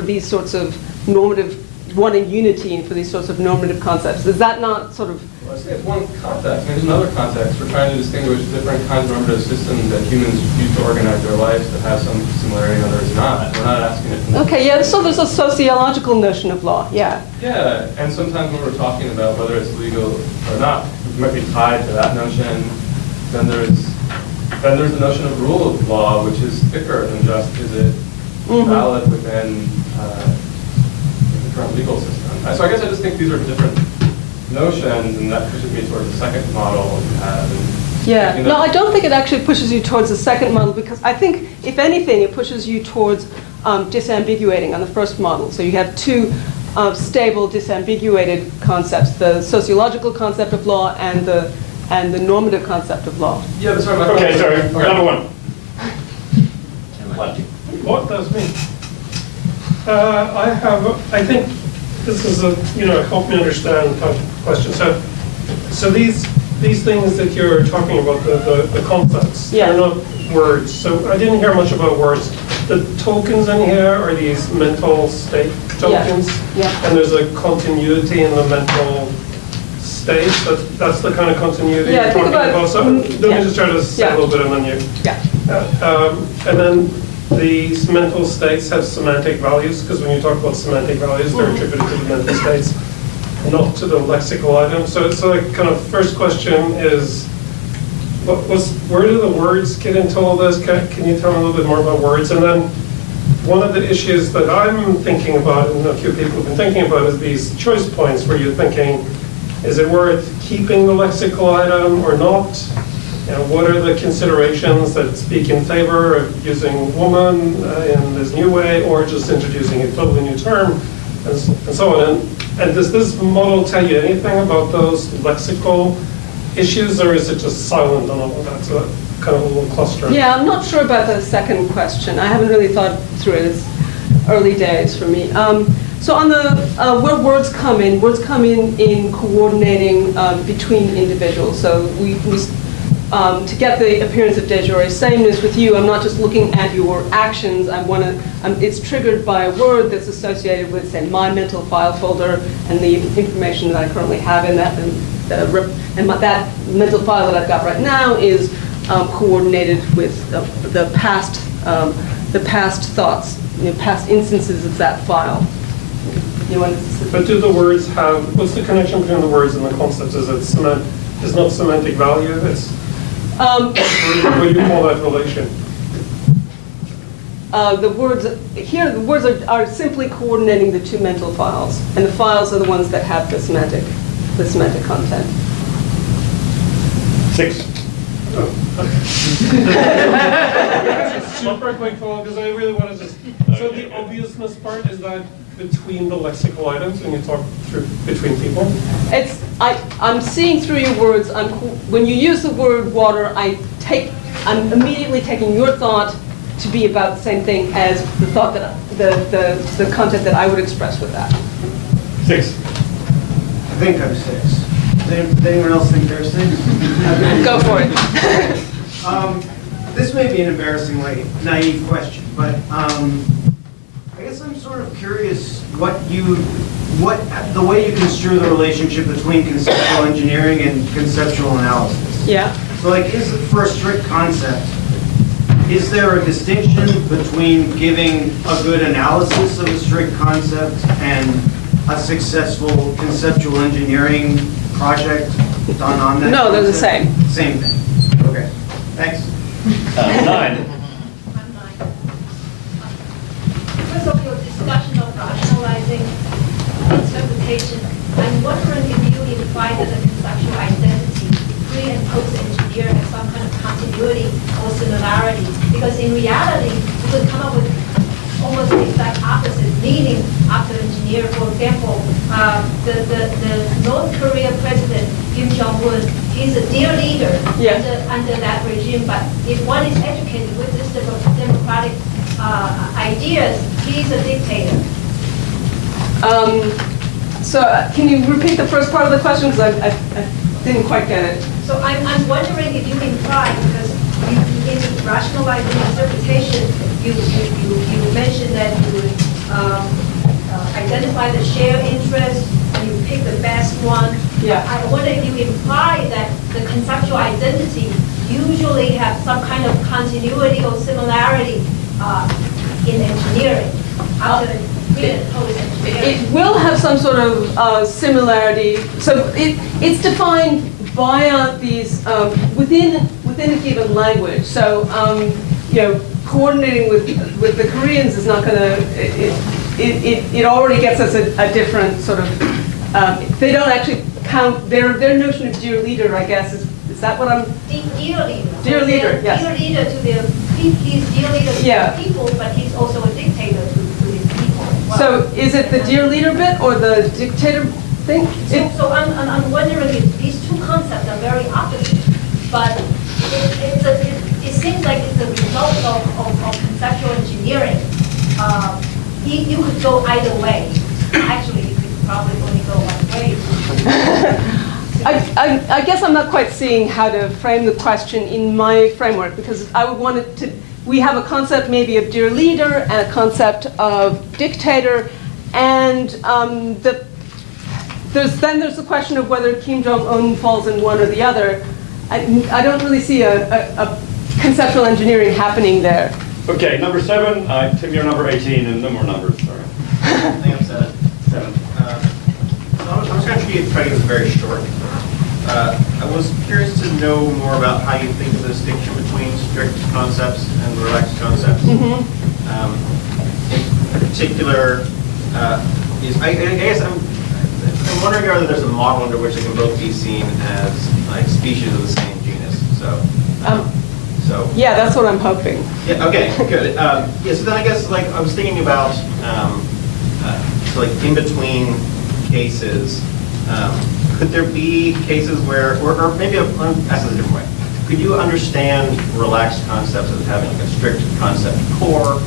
these sorts of normative, wanting unity and for these sorts of normative concepts. Is that not sort of? Well, I say it's one context. I mean, there's another context. We're trying to distinguish different kinds of normative systems that humans use to organize their lives that have some similarity and others not. We're not asking it. Okay, yeah. So there's a sociological notion of law. Yeah. Yeah, and sometimes when we're talking about whether it's legal or not, it might be tied to that notion. Then there's the notion of rule of law, which is thicker than just is it valid within the current legal system. So I guess I just think these are different notions, and that pushes me towards the second model you have. Yeah, no, I don't think it actually pushes you towards the second model because I think, if anything, it pushes you towards disambiguating on the first model. So you have two stable disambiguated concepts, the sociological concept of law and the normative concept of law. Yeah, that's right. Okay, sorry. Number one. What does mean? I think this is help me understand type of question. So these things that you're talking about, the concepts, they're not words. So I didn't hear much about words. The tokens in here are these mental state tokens, and there's a continuity in the mental state. That's the kind of continuity you're talking about. So let me just try to say a little bit, and then you. And then these mental states have semantic values, because when you talk about semantic values, they're attributed to the mental states, not to the lexical items. So the kind of first question is, where do the words get into all this? Can you tell me a little bit more about words? And then one of the issues that I'm thinking about, and a few people have been thinking about, is these choice points where you're thinking, is it worth keeping the lexical item or not? What are the considerations that speak in favor of using woman in this new way, or just introducing a totally new term, and so on? And does this model tell you anything about those lexical issues, or is it just silent on all of that? So kind of a little cluster. Yeah, I'm not sure about the second question. I haven't really thought through it. It's early days for me. So on the where words come in coordinating between individuals. So we to get the appearance of de jure sameness with you, I'm not just looking at your actions. I want to. It's triggered by a word that's associated with, say, my mental file folder and the information that I currently have in that, that mental file that I've got right now is coordinated with the past thoughts, past instances of that file. But do the words have? What's the connection between the words and the concepts? Is it it's not semantic value? It's what do you call that relation? The words are simply coordinating the two mental files, and the files are the ones that have the semantic content. 6. Super quick follow, because I really want to just. So the obviousness part is that between the lexical items when you talk through between people. I'm seeing through your words. When you use the word water, I'm immediately taking your thought to be about the same thing as the thought that the content that I would express with that. 6. I think I'm 6. Does anyone else think they're 6? Go for it. This may be an embarrassingly naive question, but I guess I'm sort of curious the way you construe the relationship between conceptual engineering and conceptual analysis. Yeah. So for a strict concept, is there a distinction between giving a good analysis of a strict concept and a successful conceptual engineering project done on that? No, they're the concept? same. Same thing. Okay, thanks. 9. Because of your discussion of rationalizing interpretation, I'm wondering if you imply that the conceptual identity, pre and post-engineer, has some kind of continuity or similarity. Because in reality, you could come up with almost the exact opposite meaning after engineer. For example, the North Korea president, Kim Jong-un, he's a dear leader under that regime, but if one is educated with this democratic ideas, he's a dictator. So can you repeat the first part of the question, because I didn't quite get it. So I'm wondering if you imply, because in rationalizing interpretation, you mentioned that you would identify the shared interest and you pick the best one. Yeah. I wonder if you imply that the conceptual identity usually have some kind of continuity or similarity in engineering after pre and post engineering. It will have some sort of similarity. So it's defined via these within a given language. So coordinating with the Koreans is not going to. It already gets us a different sort of. They don't actually count their notion of dear leader. I guess is that what I'm. Dear leader. Dear leader. Yes. Dear leader to the he's dear leader to Yeah. the people, but he's also a dictator to his people as well. So is it the dear leader bit or the dictator thing? So I'm wondering if these two concepts are very opposite, but it seems like it's a result of conceptual engineering. You could go either way. Actually, you could probably only go one way. I guess I'm not quite seeing how to frame the question in my framework, because I would want it to, we have a concept maybe of dear leader and a concept of dictator, and there's the question of whether Kim Jong-un falls in one or the other. I don't really see a conceptual engineering happening there. Okay, number 7. Tim, you're number 18, and no more numbers. Sorry. I think I'm 7. 7. So I'm just going to try to keep this very short. I was curious to know more about how you think of the distinction between strict concepts and relaxed concepts. In particular, I guess I'm wondering whether there's a model under which they can both be seen as like species of the same genus. So Yeah, that's what I'm hoping. yeah, okay, good. Yeah, so then I guess like I was thinking about so like in between cases, could there be cases where, or maybe I'll ask it a different way. Could you understand relaxed concepts as having like a strict concept core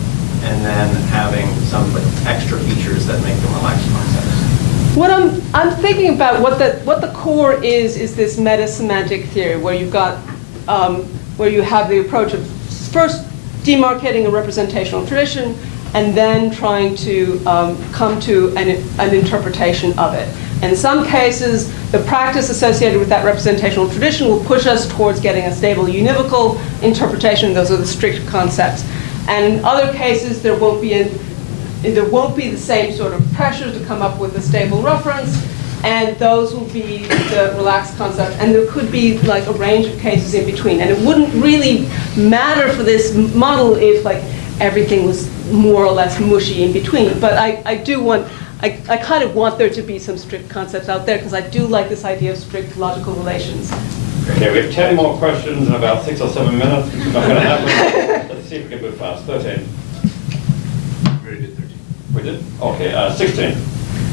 and then having some like extra features that make them relaxed concepts? What I'm thinking about what the core is this meta-semantic theory, where you've got where you have the approach of first demarcating a representational tradition and then trying to come to an interpretation of it. In some cases, the practice associated with that representational tradition will push us towards getting a stable univocal interpretation. Those are the strict concepts. And in other cases, there won't be the same sort of pressure to come up with a stable reference, and those will be the relaxed concept. And there could be like a range of cases in between. And it wouldn't really matter for this model if like everything was more or less mushy in between. But I kind of want there to be some strict concepts out there, because I do like this idea of strict logical relations. Okay, we have 10 more questions in about 6 or 7 minutes, which is not going to happen. Let's see if we can move fast. 13. We already did 13. We did? Okay, 16.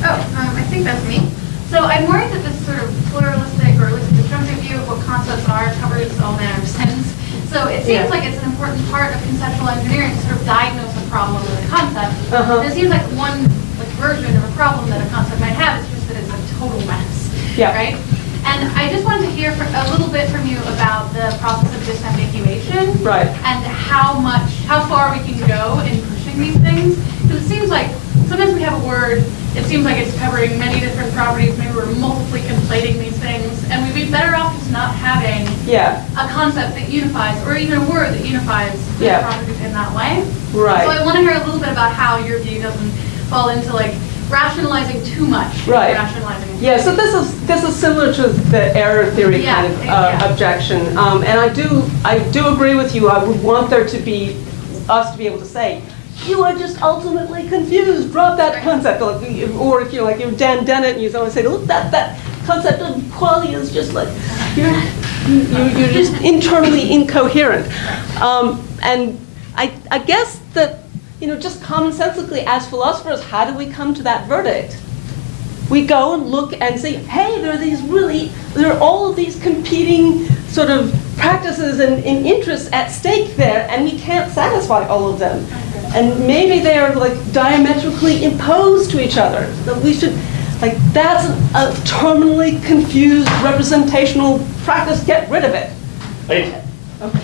I think that's me. So I'm worried that this sort of pluralistic or at least disjunctive view of what concepts are covers all manner of sins. So it seems like it's an important part of conceptual engineering to sort of diagnose a problem with a concept. And it seems like one version of a problem that a concept might have is just that it's a total mess, right? And I just wanted to hear a little bit from you about the process of disambiguation, right? And how far we can go in pushing these things. Because it seems like sometimes we have a word, it seems like it's covering many different properties, maybe we're multiply conflating these things, and we'd be better off just not having a concept that unifies, or even a word that unifies the properties in that way. Right. So I want to hear a little bit about how your view doesn't fall into like rationalizing too much. Right. Rationalizing. Yeah, so this is similar to the error theory kind of objection, and I do agree with you. I would want there to be us to be able to say, you are just ultimately confused. Drop that concept, or if you're like you're Dan Dennett and you always say, look, that concept of quality is just like you're just internally incoherent, and I guess that. Just commonsensically as philosophers, how do we come to that verdict? We go and look and say, hey, there are all of these competing sort of practices and interests at stake there, and we can't satisfy all of them. And maybe they are like diametrically imposed to each other. That we should, like, that's a terminally confused representational practice. Get rid of it. Hey. Okay.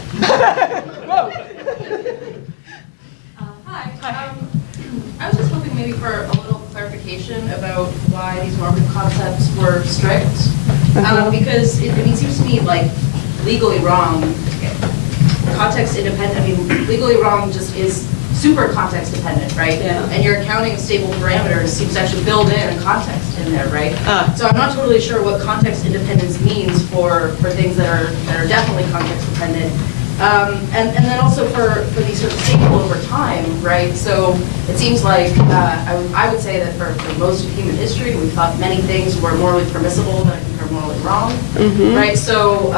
Whoa. Hi. I was just hoping maybe for a little clarification about why these normative concepts were strict. Because it seems to me like legally wrong, context independent, legally wrong just is super context dependent, right? Yeah. And your accounting of stable parameters seems to actually build in a context in there, right? So I'm not totally sure what context independence means for things that are definitely context dependent. And then also for these sort of stable over time, right? So it seems like I would say that for most of human history, we thought many things were morally permissible that I think are morally wrong, right? So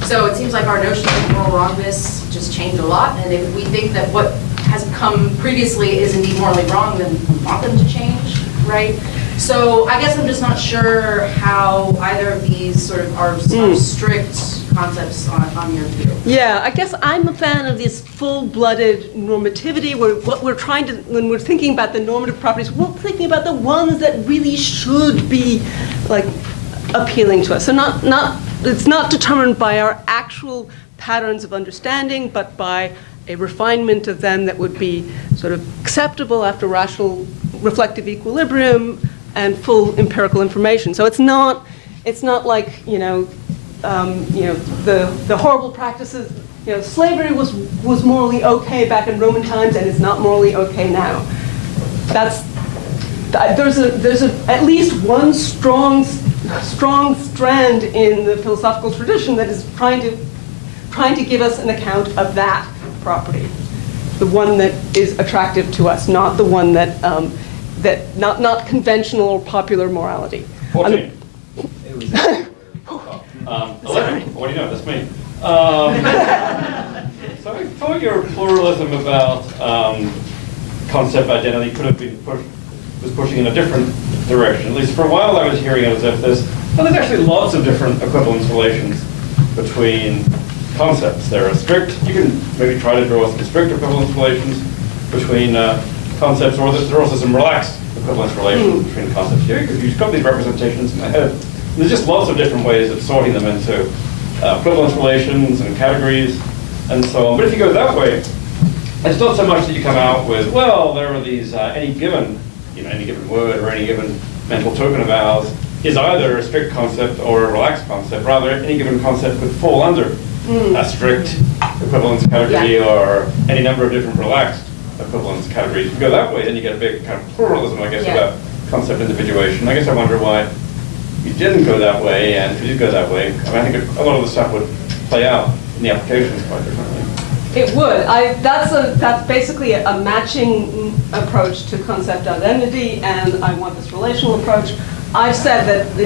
it seems like our notion of moral wrongness just changed a lot, and if we think that what has come previously is indeed morally wrong, then we want them to change, right? So I guess I'm just not sure how either of these sort of are strict concepts on your view. Yeah, I guess I'm a fan of this full-blooded normativity, where what we're trying to, when we're thinking about the normative properties, we're thinking about the ones that really should be like appealing to us. So it's not determined by our actual patterns of understanding, but by a refinement of them that would be sort of acceptable after rational reflective equilibrium and full empirical information. So it's not like the horrible practices. Slavery was morally okay back in Roman times, and it's not morally okay now. There's at least one strong strand in the philosophical tradition that is trying to give us an account of that property, the one that is attractive to us, not the one that not conventional or popular morality. 14. 11. What do you know? That's me. So I thought your pluralism about concept identity could have been was pushing in a different direction. At least for a while, I was hearing it as if there's actually lots of different equivalence relations between concepts. There are strict. You can maybe try to draw some strict equivalence relations between concepts, or there are also some relaxed equivalence relations between concepts here, because you've got these representations in the head. And there's just lots of different ways of sorting them into equivalence relations and categories and so on. But if you go that way, it's not so much that you come out with, well, there are these, any given word or any given mental token of ours is either a strict concept or a relaxed concept. Rather, any given concept could fall under a strict equivalence category or any number of different relaxed equivalence categories. If you go that way, then you get a big kind of pluralism, I guess, about concept individuation. I guess I wonder why you didn't go that way, and if you did go that way, I think a lot of the stuff would play out in the applications quite differently. It would. That's basically a matching approach to concept identity, and I want this relational approach. I've said that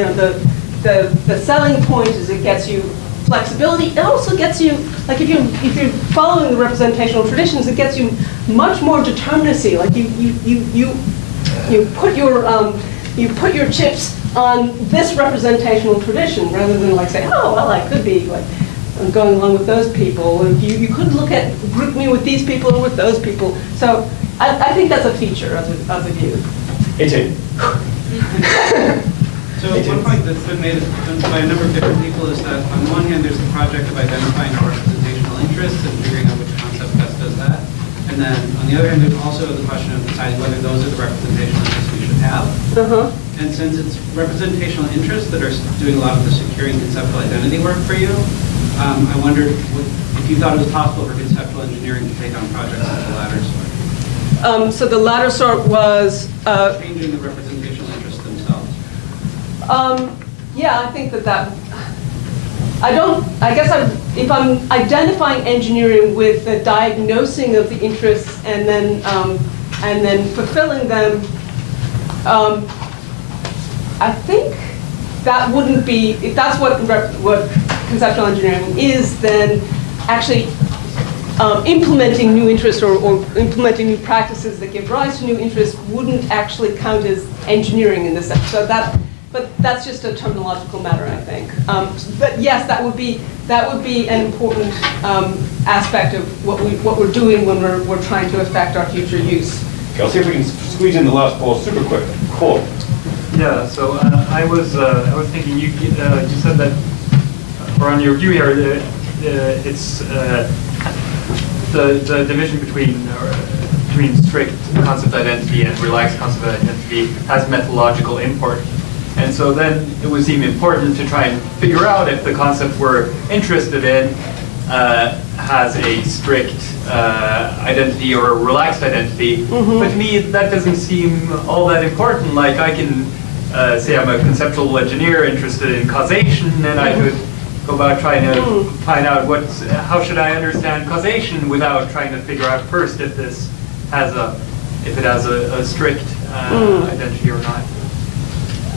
the selling point is it gets you flexibility. It also gets you, like if you're following the representational traditions, it gets you much more determinacy. Like you put your chips on this representational tradition rather than like say, oh well, I could be like going along with those people. You could group me with these people or with those people. So I think that's a feature of the view. 18. So one point that's been made by a number of different people is that on one hand there's the project of identifying representational interests and figuring out which concept best does that. And then on the other hand there's also the question of deciding whether those are the representational interests we should have. And since it's representational interests that are doing a lot of the securing conceptual identity work for you, I wondered if you thought it was possible for conceptual engineering to take on projects of the latter sort. So the latter sort was, Changing the representational interests themselves. yeah, I think that I guess if I'm identifying engineering with the diagnosing of the interests and then fulfilling them, I think that wouldn't be, if that's what conceptual engineering is, then actually implementing new interests or implementing new practices that give rise to new interests wouldn't actually count as engineering in this sense. So but that's just a terminological matter, I think. But yes, that would be an important aspect of what we're doing when we're trying to affect our future use. Okay, I'll see if we can squeeze in the last ball super quick. Cool. Yeah, so I was thinking you said that, or on your review here, it's the division between strict concept identity and relaxed concept identity has methodological import. And so then it would seem important to try and figure out if the concept we're interested in has a strict identity or a relaxed identity. But to me, that doesn't seem all that important. Like I can say I'm a conceptual engineer interested in causation, and I could go about trying to find out how should I understand causation without trying to figure out first if it has a strict identity or not.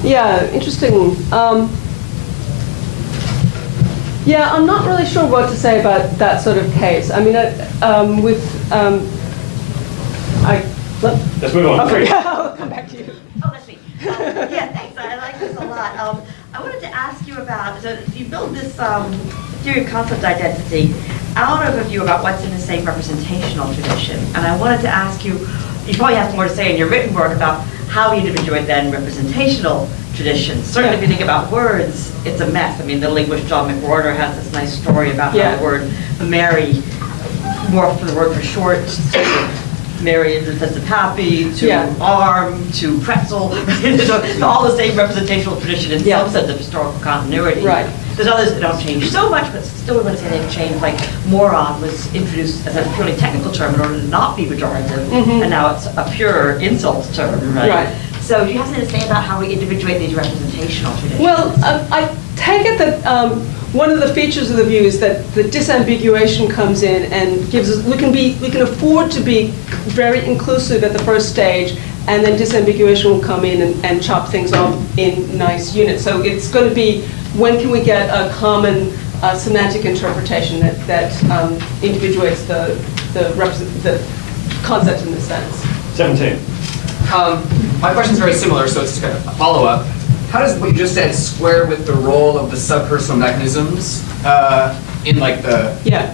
Yeah, interesting. Yeah, I'm not really sure what to say about that sort of case. I mean, Let's move on. Okay, I'll come back to you. Oh, that's me. Yeah, thanks. I like this a lot. I wanted to ask you about, so you build this theory of concept identity out of a view about what's in the same representational tradition. And I wanted to ask you probably have more to say in your written work about how you individuate then representational traditions. Certainly if you think about words, it's a mess. I mean, the linguist John McWhorter has this nice story about how the word Mary morphed from the word for short to Mary in the sense of happy, to arm, to pretzel, so all the same representational tradition in some sense of historical continuity. Right. There's others that don't change so much, but still we want to say they've changed. Like moron was introduced as a purely technical term in order to not be pejorative, and now it's a pure insult term, right? So do you have something to say about how we individuate these representational traditions? Well, I take it that one of the features of the view is that the disambiguation comes in and gives us, we can afford to be very inclusive at the first stage, and then disambiguation will come in and chop things off in nice units. So it's going to be, when can we get a common semantic interpretation that individuates the concept in this sense? 17. My question's very similar, so it's just kind of a follow-up. How does what you just said square with the role of the subpersonal mechanisms in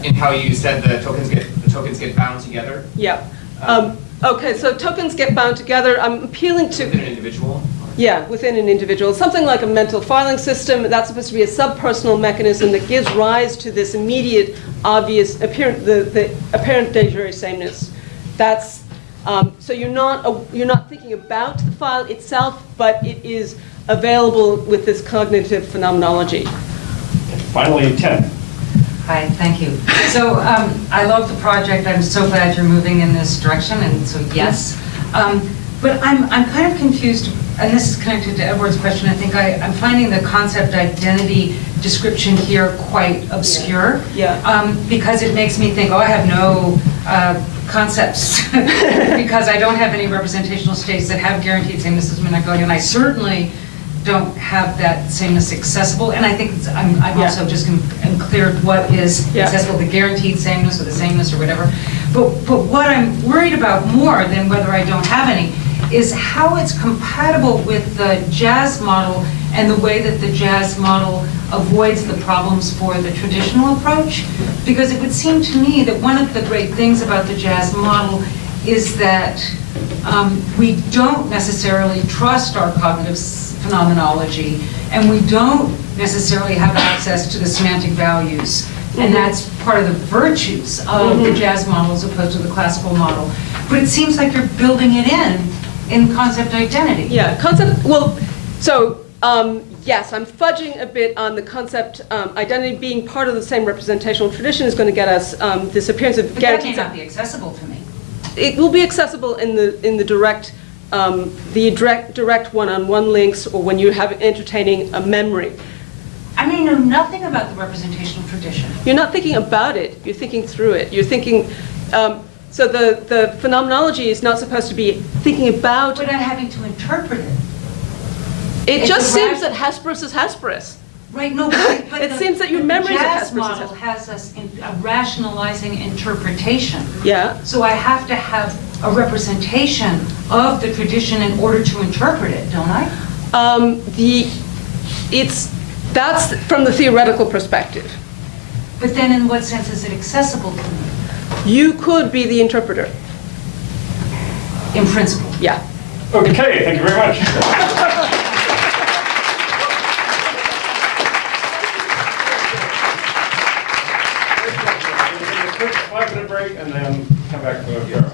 in how you said the tokens get bound together? Yeah. Okay, so tokens get bound together. I'm appealing to within an individual. Yeah, within an individual. Something like a mental filing system. That's supposed to be a subpersonal mechanism that gives rise to this immediate, obvious, the apparent de jure sameness. That's so you're not thinking about the file itself, but it is available with this cognitive phenomenology. Finally, 10. Hi, thank you. So I love the project. I'm so glad you're moving in this direction, and so yes. But I'm kind of confused, and this is connected to Edward's question. I think I'm finding the concept identity description here quite obscure. Because it makes me think, oh, I have no concepts because I don't have any representational states that have guaranteed sameness as Menacoli, and I certainly don't have that sameness accessible. And I think I'm also just unclear what is accessible, the guaranteed sameness or the sameness or whatever. But what I'm worried about more than whether I don't have any is how it's compatible with the jazz model and the way that the jazz model avoids the problems for the traditional approach. Because it would seem to me that one of the great things about the jazz model is that we don't necessarily trust our cognitive phenomenology, and we don't necessarily have access to the semantic values. And that's part of the virtues of the jazz model as opposed to the classical model. But it seems like you're building it in concept identity. Yeah, yes, I'm fudging a bit on the concept identity being part of the same representational tradition is going to get us this appearance of but that may not be accessible to me. it will be accessible in the direct one-on-one links, or when you have entertaining a memory. I may know nothing about the representational tradition. You're not thinking about it, you're thinking through it. You're thinking, so the phenomenology is not supposed to be thinking about. But I'm having to interpret it. It It's just a seems that Hesperus is Hesperus. Right, no, but It seems that your memory is a jazz Hesperus. model has us in a rationalizing interpretation. Yeah. So I have to have a representation of the tradition in order to interpret it, don't I? That's from the theoretical perspective. But then in what sense is it accessible to me? You could be the interpreter. In principle. Yeah. Okay, thank you very much. Quick 5-minute break and then come back to the